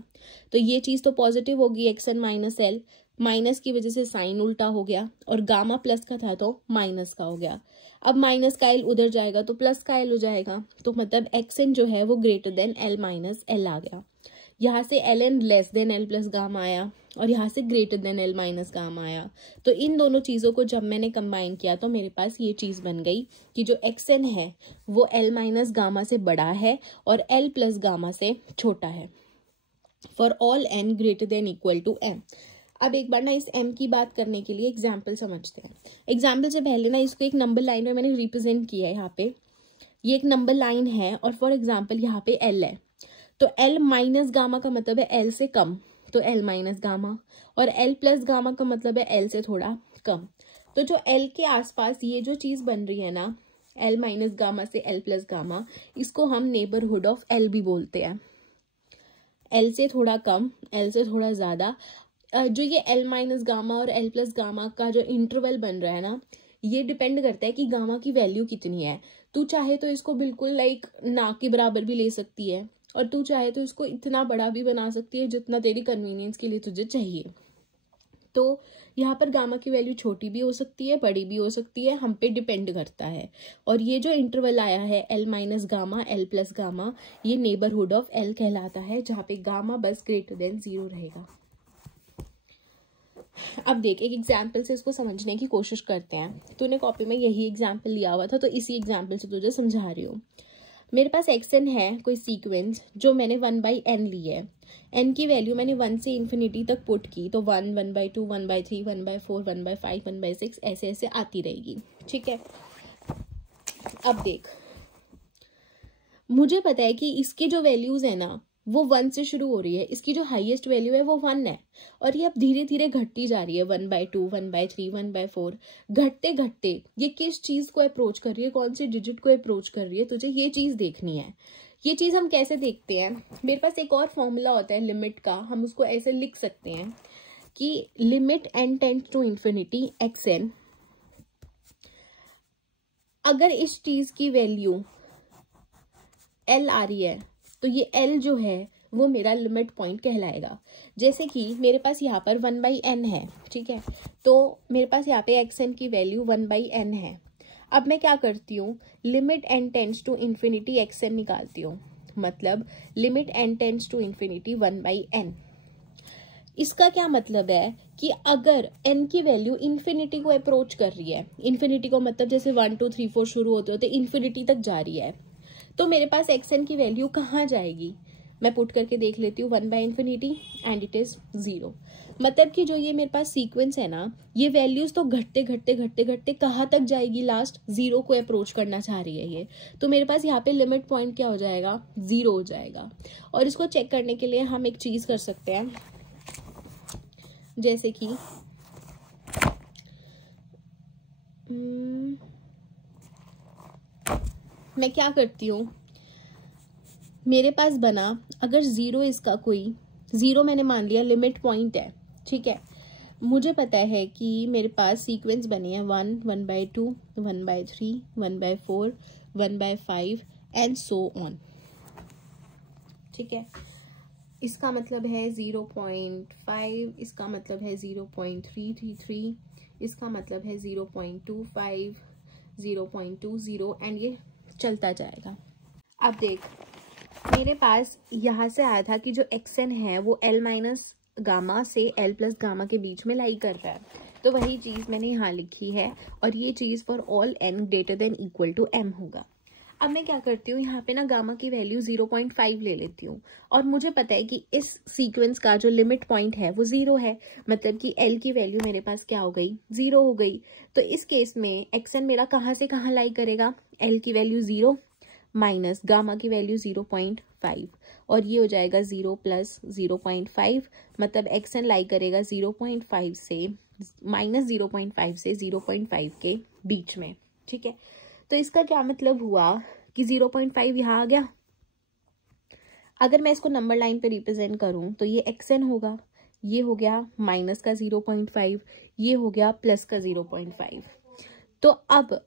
तो ये चीज़ तो पॉजिटिव होगी, xn माइनस एल, माइनस की वजह से साइन उल्टा हो गया, और गामा प्लस का था तो माइनस का हो गया। अब माइनस का एल उधर जाएगा तो प्लस का एल हो जाएगा, तो मतलब xn जो है वो greater than L minus L आ गया। यहाँ से ln less than L plus gamma आया, और यहाँ से greater than L minus gamma आया। तो इन दोनों चीज़ों को जब मैंने कंबाइन किया तो मेरे पास ये चीज़ बन गई कि जो xn है वो l माइनस गामा से बड़ा है और l प्लस गामा से छोटा है, for all n greater than equal to m। अब एक बार ना इस m की बात करने के लिए एग्जाम्पल समझते हैं। एग्जाम्पल से पहले ना इसको एक नंबर लाइन में मैंने रिप्रेजेंट किया है। यहाँ पे ये एक नंबर लाइन है और फॉर एग्जाम्पल यहाँ पे l है, तो l माइनस गामा का मतलब है l से कम, तो l माइनस गामा, और l प्लस गामा का मतलब है l से थोड़ा कम। तो जो l के आसपास ये जो चीज़ बन रही है ना, l माइनस गामा से l प्लस गामा, इसको हम नेबरहुड ऑफ l भी बोलते हैं। l से थोड़ा कम, l से थोड़ा ज़्यादा, जो ये l माइनस गामा और l प्लस गामा का जो इंटरवल बन रहा है ना, ये डिपेंड करता है कि गामा की वैल्यू कितनी है। तू चाहे तो इसको बिल्कुल लाइक ना के बराबर भी ले सकती है, और तू चाहे तो इसको इतना बड़ा भी बना सकती है जितना तेरी कन्वीनियंस के लिए तुझे चाहिए। तो यहाँ पर गामा की वैल्यू छोटी भी हो सकती है, बड़ी भी हो सकती है, हम पे डिपेंड करता है। और ये जो इंटरवल आया है l minus gamma l plus gamma, ये नेबरहुड ऑफ l कहलाता है, जहाँ पे गामा बस ग्रेटर देन 0 रहेगा। अब देख, एक एग्जाम्पल से इसको समझने की कोशिश करते हैं। तूने कॉपी में यही एग्जाम्पल लिया हुआ था, तो इसी एग्जाम्पल से तुझे समझा रही हूँ। मेरे पास xn है कोई सीक्वेंस जो मैंने 1/n ली है, n की वैल्यू मैंने 1 से इन्फिनिटी तक पुट की, तो 1, 1/2, 1/3, 1/4, 1/5, 1/6 ऐसे ऐसे आती रहेगी, ठीक है। अब देख, मुझे पता है कि इसकी जो वैल्यूज है ना वो 1 से शुरू हो रही है, इसकी जो हाईएस्ट वैल्यू है वो 1 है, और ये अब धीरे धीरे घटती जा रही है, 1/2, 1/3, 1/4, घटते घटते ये किस चीज को अप्रोच कर रही है, कौन से डिजिट को अप्रोच कर रही है, तुझे ये चीज देखनी है। ये चीज हम कैसे देखते हैं, मेरे पास एक और फॉर्मूला होता है लिमिट का, हम उसको ऐसे लिख सकते हैं कि limit n tends to infinity xn, अगर इस चीज की वैल्यू l आ रही है तो ये l जो है वो मेरा लिमिट पॉइंट कहलाएगा। जैसे कि मेरे पास यहाँ पर 1/n है, ठीक है, तो मेरे पास यहाँ पे xn की वैल्यू 1/n है। अब मैं क्या करती हूँ, limit n tends to infinity xn निकालती हूँ, मतलब limit n tends to infinity 1/n। इसका क्या मतलब है कि अगर n की वैल्यू इन्फिनिटी को अप्रोच कर रही है, इन्फिनिटी को मतलब जैसे 1 2 3 4 शुरू होते होते इन्फिनिटी तक जा रही है, तो मेरे पास xn की वैल्यू कहाँ जाएगी, मैं पुट करके देख लेती हूँ, 1/infinity एंड इट इज 0। मतलब कि जो ये मेरे पास सीक्वेंस है ना, ये वैल्यूज तो घटते घटते घटते घटते कहाँ तक जाएगी, लास्ट 0 को अप्रोच करना चाह रही है ये, तो मेरे पास यहाँ पे लिमिट पॉइंट क्या हो जाएगा, 0 हो जाएगा। और इसको चेक करने के लिए हम एक चीज कर सकते हैं, जैसे कि मैं क्या करती हूँ, मेरे पास बना अगर 0 इसका कोई 0 मैंने मान लिया लिमिट पॉइंट है, ठीक है, मुझे पता है कि मेरे पास सीक्वेंस बनी है 1, 1/2, 1/3, 1/4, 1/5 एंड सो ऑन, ठीक है। इसका मतलब है 0.5, इसका मतलब है 0.333, इसका मतलब है 0.25, 0.20 एंड ये चलता जाएगा। अब देख, मेरे पास यहाँ से आया था कि जो xn है वो l माइनस गामा से l प्लस गामा के बीच में लाई कर रहा है, तो वही चीज़ मैंने यहाँ लिखी है, और ये चीज़ for all n greater than equal to m होगा। अब मैं क्या करती हूँ, यहाँ पे ना गामा की वैल्यू 0.5 ले लेती हूँ, और मुझे पता है कि इस सीक्वेंस का जो लिमिट पॉइंट है वो 0 है, मतलब कि l की वैल्यू मेरे पास क्या हो गई, 0 हो गई। तो इस केस में xn मेरा कहाँ से कहाँ लाई करेगा, एल की वैल्यू 0 माइनस गामा की वैल्यू 0.5 और ये हो जाएगा 0 प्लस 0.5, मतलब एक्स एन लाई करेगा 0.5 से माइनस 0.5 से 0.5 के बीच में। ठीक है, तो इसका क्या मतलब हुआ कि 0.5 यहाँ आ गया। अगर मैं इसको नंबर लाइन पे रिप्रेजेंट करूं तो ये एक्स एन होगा, ये हो गया माइनस का 0.5, ये हो गया प्लस का 0.5। तो अब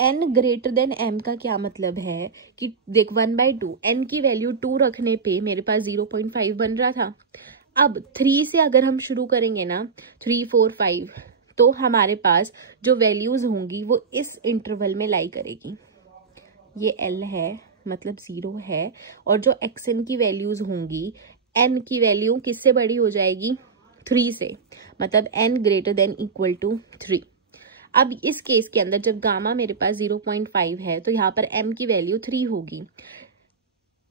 n ग्रेटर देन m का क्या मतलब है कि देख 1/2 n की वैल्यू 2 रखने पे मेरे पास 0.5 बन रहा था। अब 3 से अगर हम शुरू करेंगे ना 3, 4, 5, तो हमारे पास जो वैल्यूज होंगी वो इस इंटरवल में लाई करेगी। ये l है मतलब 0 है, और जो xn की वैल्यूज होंगी n की वैल्यू किससे बड़ी हो जाएगी 3 से, मतलब n greater than equal to 3। अब इस केस के अंदर जब गामा मेरे पास 0.5 है तो यहाँ पर m की वैल्यू 3 होगी।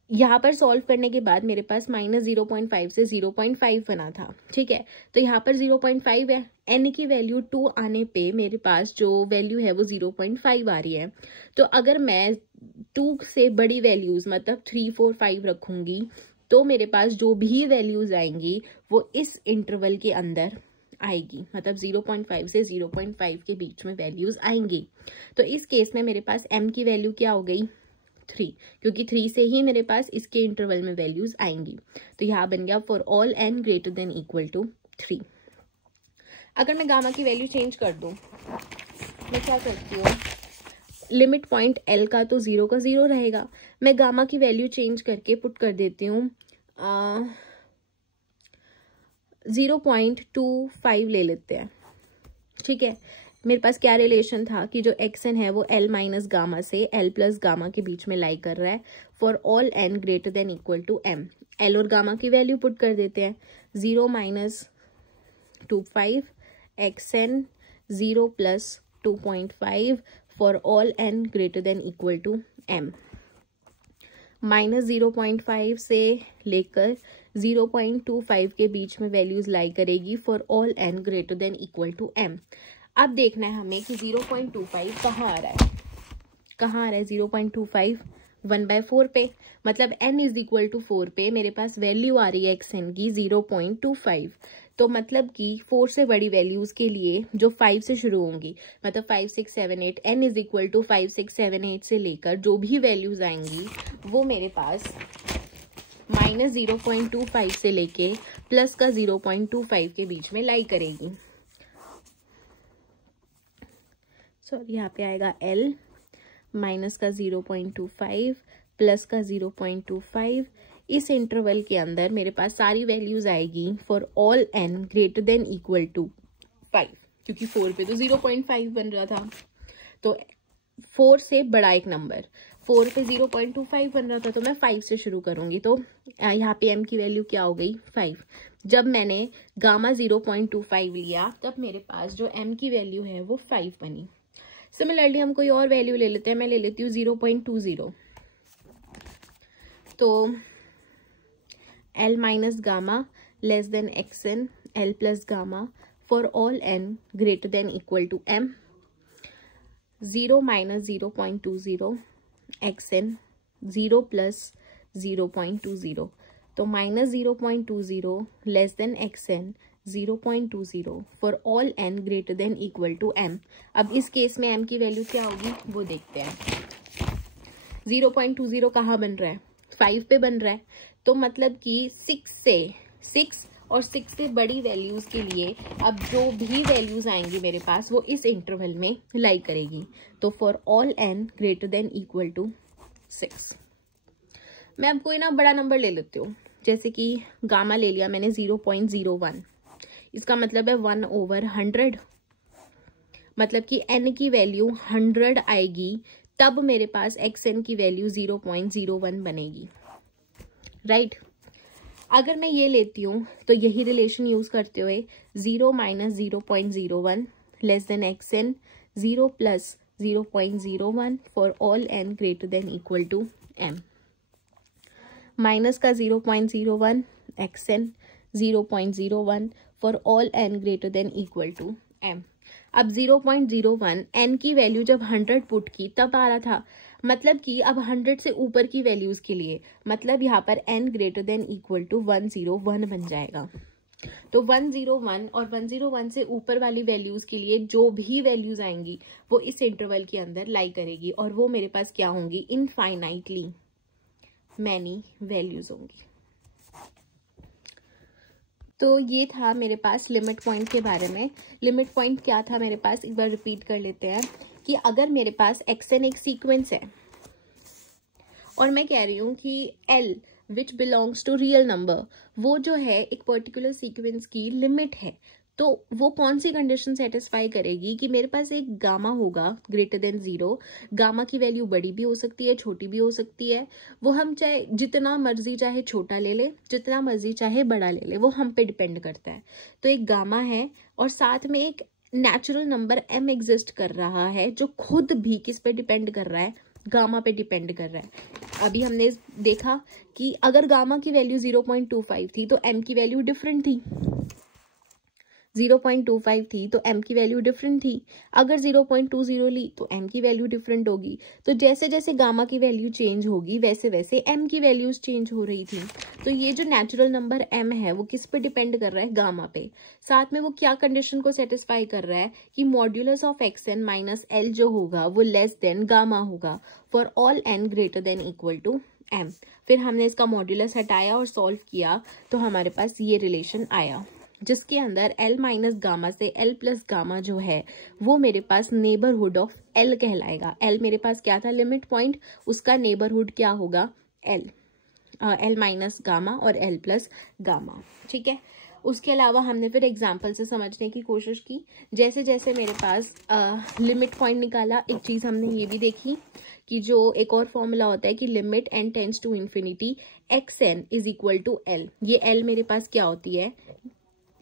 यहाँ पर सॉल्व करने के बाद मेरे पास माइनस 0.5 से 0.5 बना था। ठीक है, तो यहाँ पर 0.5 है, n की वैल्यू 2 आने पे मेरे पास जो वैल्यू है वो 0.5 आ रही है। तो अगर मैं 2 से बड़ी वैल्यूज मतलब 3, 4, 5 रखूंगी तो मेरे पास जो भी वैल्यूज आएंगी वो इस इंटरवल के अंदर आएगी, मतलब 0.5 से 0.5 के बीच में वैल्यूज आएंगी। तो इस केस में मेरे पास m की वैल्यू क्या हो गई 3, क्योंकि 3 से ही मेरे पास इसके इंटरवल में वैल्यूज आएंगी। तो यहाँ बन गया for all n greater than equal to 3। अगर मैं गामा की वैल्यू चेंज कर दूं, मैं क्या करती हूँ, लिमिट पॉइंट l का तो 0 का 0 रहेगा, मैं गामा की वैल्यू चेंज करके पुट कर देती हूँ 0.25 ले लेते हैं। ठीक है, मेरे पास क्या रिलेशन था कि जो xn है वो l माइनस गामा से l प्लस गामा के बीच में लाई कर रहा है for all n greater than equal to m। l और गामा की वैल्यू पुट कर देते हैं, 0 minus 2.5 xn 0 plus 2.5 for all n greater than equal to m। Minus 0.5 से लेकर 0.25 के बीच में वैल्यूज लाई करेगी for all n greater than equal to m। अब देखना है हमें कि 0.25 कहाँ आ रहा है, कहाँ आ रहा है 0.25 1/4 पे, मतलब n इज इक्वल टू 4 पे मेरे पास वैल्यू आ रही है xn की 0.25। तो मतलब कि 4 से बड़ी वैल्यूज के लिए जो 5 से शुरू होंगी, मतलब 5, 6, 7, 8, n इज इक्वल टू 5, 6, 7, 8 से लेकर जो भी वैल्यूज आएंगी वो मेरे पास माइनस 0.25 से लेके प्लस का 0.25 के बीच में लाई करेगी। सॉरी, यहाँ पे आएगा l माइनस का 0.25 प्लस का 0.25। इस इंटरवल के अंदर मेरे पास सारी वैल्यूज आएगी for all n greater than equal to 5, क्योंकि 4 पे तो 0.5 बन रहा था, तो 4 से बड़ा एक नंबर, 4 पे 0.25 बन रहा था तो मैं 5 से शुरू करूंगी। तो यहाँ पे m की वैल्यू क्या हो गई 5। जब मैंने गामा 0.25 लिया तब मेरे पास जो m की वैल्यू है वो 5 बनी। सिमिलरली हम कोई और वैल्यू ले लेते हैं, मैं ले लेती हूँ 0.20। तो l minus gamma less than xn l plus gamma for all n greater than equal to m। 0 minus 0.20 xn 0 plus 0.20, तो minus 0.20 less than xn 0.20 for all n greater than equal to m। अब इस case में m की value क्या होगी वो देखते हैं। 0.20 कहाँ बन रहा है 5 पे बन रहा है, तो मतलब कि 6 और 6 से बड़ी वैल्यूज के लिए अब जो भी वैल्यूज आएंगी मेरे पास वो इस इंटरवल में लाई करेगी। तो for all n greater than equal to 6। मैं अब कोई ना बड़ा नंबर ले लेती हूँ, जैसे कि गामा ले लिया मैंने 0.01, इसका मतलब है 1/100, मतलब कि n की वैल्यू 100 आएगी तब मेरे पास xn की वैल्यू 0.01 बनेगी, राइट। अगर मैं ये लेती हूँ तो यही रिलेशन यूज करते हुए 0 minus 0.01 less than xn 0 plus 0.01 for all n greater than equal to m। Minus का 0.01 xn 0.01 for all n greater than equal to m। अब 0.01 n की वैल्यू जब 100 पुट की तब आ रहा था, मतलब कि अब 100 से ऊपर की वैल्यूज के लिए, मतलब यहाँ पर n greater than equal to 101 बन जाएगा। तो 101 और 101 से ऊपर वाली वैल्यूज के लिए जो भी वैल्यूज आएंगी वो इस इंटरवल के अंदर लाई करेगी, और वो मेरे पास क्या होंगी, इनफाइनाइटली मैनी वैल्यूज होंगी। तो ये था मेरे पास लिमिट पॉइंट के बारे में। लिमिट पॉइंट क्या था मेरे पास, एक बार रिपीट कर लेते हैं कि अगर मेरे पास xn एक सीक्वेंस है और मैं कह रही हूँ कि l which belongs to real number, वो जो है एक पर्टिकुलर सीक्वेंस की लिमिट है, तो वो कौन सी कंडीशन सेटिस्फाई करेगी कि मेरे पास एक गामा होगा ग्रेटर देन 0। गामा की वैल्यू बड़ी भी हो सकती है, छोटी भी हो सकती है, वो हम चाहे जितना मर्जी चाहे छोटा ले ले, जितना मर्जी चाहे बड़ा ले ले, वो हम पे डिपेंड करता है। तो एक गामा है और साथ में एक नेचुरल नंबर m एग्जिस्ट कर रहा है जो खुद भी किस पे डिपेंड कर रहा है, गामा पे डिपेंड कर रहा है। अभी हमने देखा कि अगर गामा की वैल्यू 0.25 थी तो m की वैल्यू डिफरेंट थी, 0.25 थी तो m की वैल्यू डिफरेंट थी। अगर 0.20 ली तो m की वैल्यू डिफरेंट होगी। तो जैसे जैसे गामा की वैल्यू चेंज होगी वैसे वैसे m की वैल्यूज चेंज हो रही थी। तो ये जो नेचुरल नंबर m है वो किस पे डिपेंड कर रहा है, गामा पे। साथ में वो क्या कंडीशन को सेटिस्फाई कर रहा है कि modulus of xn minus l जो होगा वो लेस देन गामा होगा for all n greater than equal to m। फिर हमने इसका मॉड्यूलस हटाया और सॉल्व किया तो हमारे पास ये रिलेशन आया जिसके अंदर l माइनस गामा से l प्लस गामा जो है वो मेरे पास नेबरहुड ऑफ l कहलाएगा। l मेरे पास क्या था, लिमिट पॉइंट, उसका नेबरहुड क्या होगा, l माइनस गामा और l प्लस गामा। ठीक है, उसके अलावा हमने फिर एग्जाम्पल से समझने की कोशिश की। जैसे जैसे मेरे पास लिमिट पॉइंट निकाला, एक चीज हमने ये भी देखी कि जो एक और फॉर्मूला होता है कि limit n tends to infinity xn is equal to l। ये l मेरे पास क्या होती है,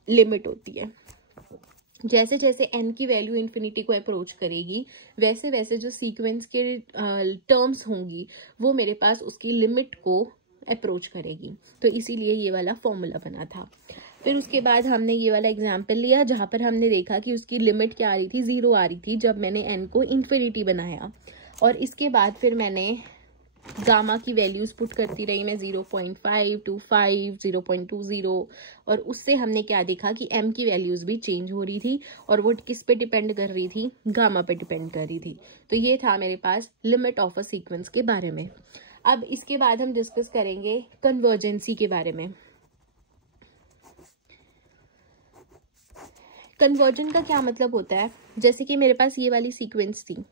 लिमिट होती है। जैसे जैसे n की वैल्यू इन्फिनिटी को अप्रोच करेगी वैसे वैसे जो सीक्वेंस के टर्म्स होंगी वो मेरे पास उसकी लिमिट को अप्रोच करेगी। तो इसीलिए ये वाला फॉर्मूला बना था। फिर उसके बाद हमने ये वाला एग्जाम्पल लिया जहां पर हमने देखा कि उसकी लिमिट क्या आ रही थी, 0 आ रही थी जब मैंने n को इन्फिनिटी बनाया। और इसके बाद फिर मैंने गामा की वैल्यूज पुट करती रही मैं, 0.5, 25, 0.20, और उससे हमने क्या देखा कि m की वैल्यूज भी चेंज हो रही थी और वो किस पे डिपेंड कर रही थी, गामा पे डिपेंड कर रही थी। तो ये था मेरे पास लिमिट ऑफ अ सीक्वेंस के बारे में। अब इसके बाद हम डिस्कस करेंगे कन्वर्जेंसी के बारे में। कन्वर्जन का क्या मतलब होता है, जैसे कि मेरे पास ये वाली सीक्वेंस थी,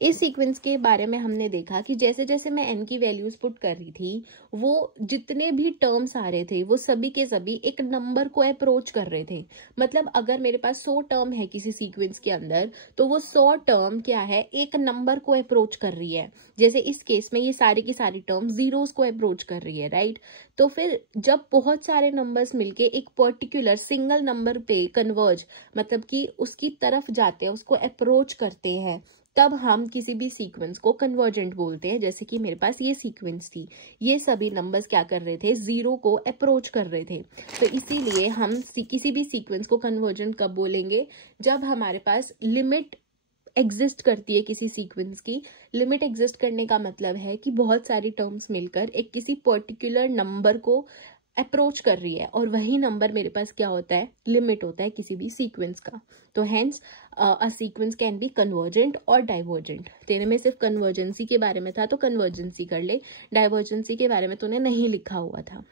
इस सीक्वेंस के बारे में हमने देखा कि जैसे जैसे मैं n की वैल्यूज पुट कर रही थी वो जितने भी टर्म्स आ रहे थे वो सभी के सभी एक नंबर को अप्रोच कर रहे थे। मतलब अगर मेरे पास 100 टर्म है किसी सीक्वेंस के अंदर तो वो 100 टर्म क्या है, एक नंबर को अप्रोच कर रही है। जैसे इस केस में ये सारी की सारी टर्म जीरोस को अप्रोच कर रही है, राइट। तो फिर जब बहुत सारे नंबर्स मिलके एक पर्टिकुलर सिंगल नंबर पे कन्वर्ज, मतलब कि उसकी तरफ जाते हैं, उसको अप्रोच करते हैं, तब हम किसी भी सीक्वेंस को कन्वर्जेंट बोलते हैं। जैसे कि मेरे पास ये सीक्वेंस थी, ये सभी नंबर्स क्या कर रहे थे, 0 को अप्रोच कर रहे थे। तो इसीलिए हम किसी भी सीक्वेंस को कन्वर्जेंट कब बोलेंगे, जब हमारे पास लिमिट एग्जिस्ट करती है किसी सीक्वेंस की। लिमिट एग्जिस्ट करने का मतलब है कि बहुत सारी टर्म्स मिलकर एक किसी पर्टिकुलर नंबर को अप्रोच कर रही है और वही नंबर मेरे पास क्या होता है, लिमिट होता है किसी भी सीक्वेंस का। तो hence a sequence can be convergent और डाइवर्जेंट। तेरे में सिर्फ कन्वर्जेंसी के बारे में था तो कन्वर्जेंसी कर ले, डाइवर्जेंसी के बारे में तूने नहीं लिखा हुआ था।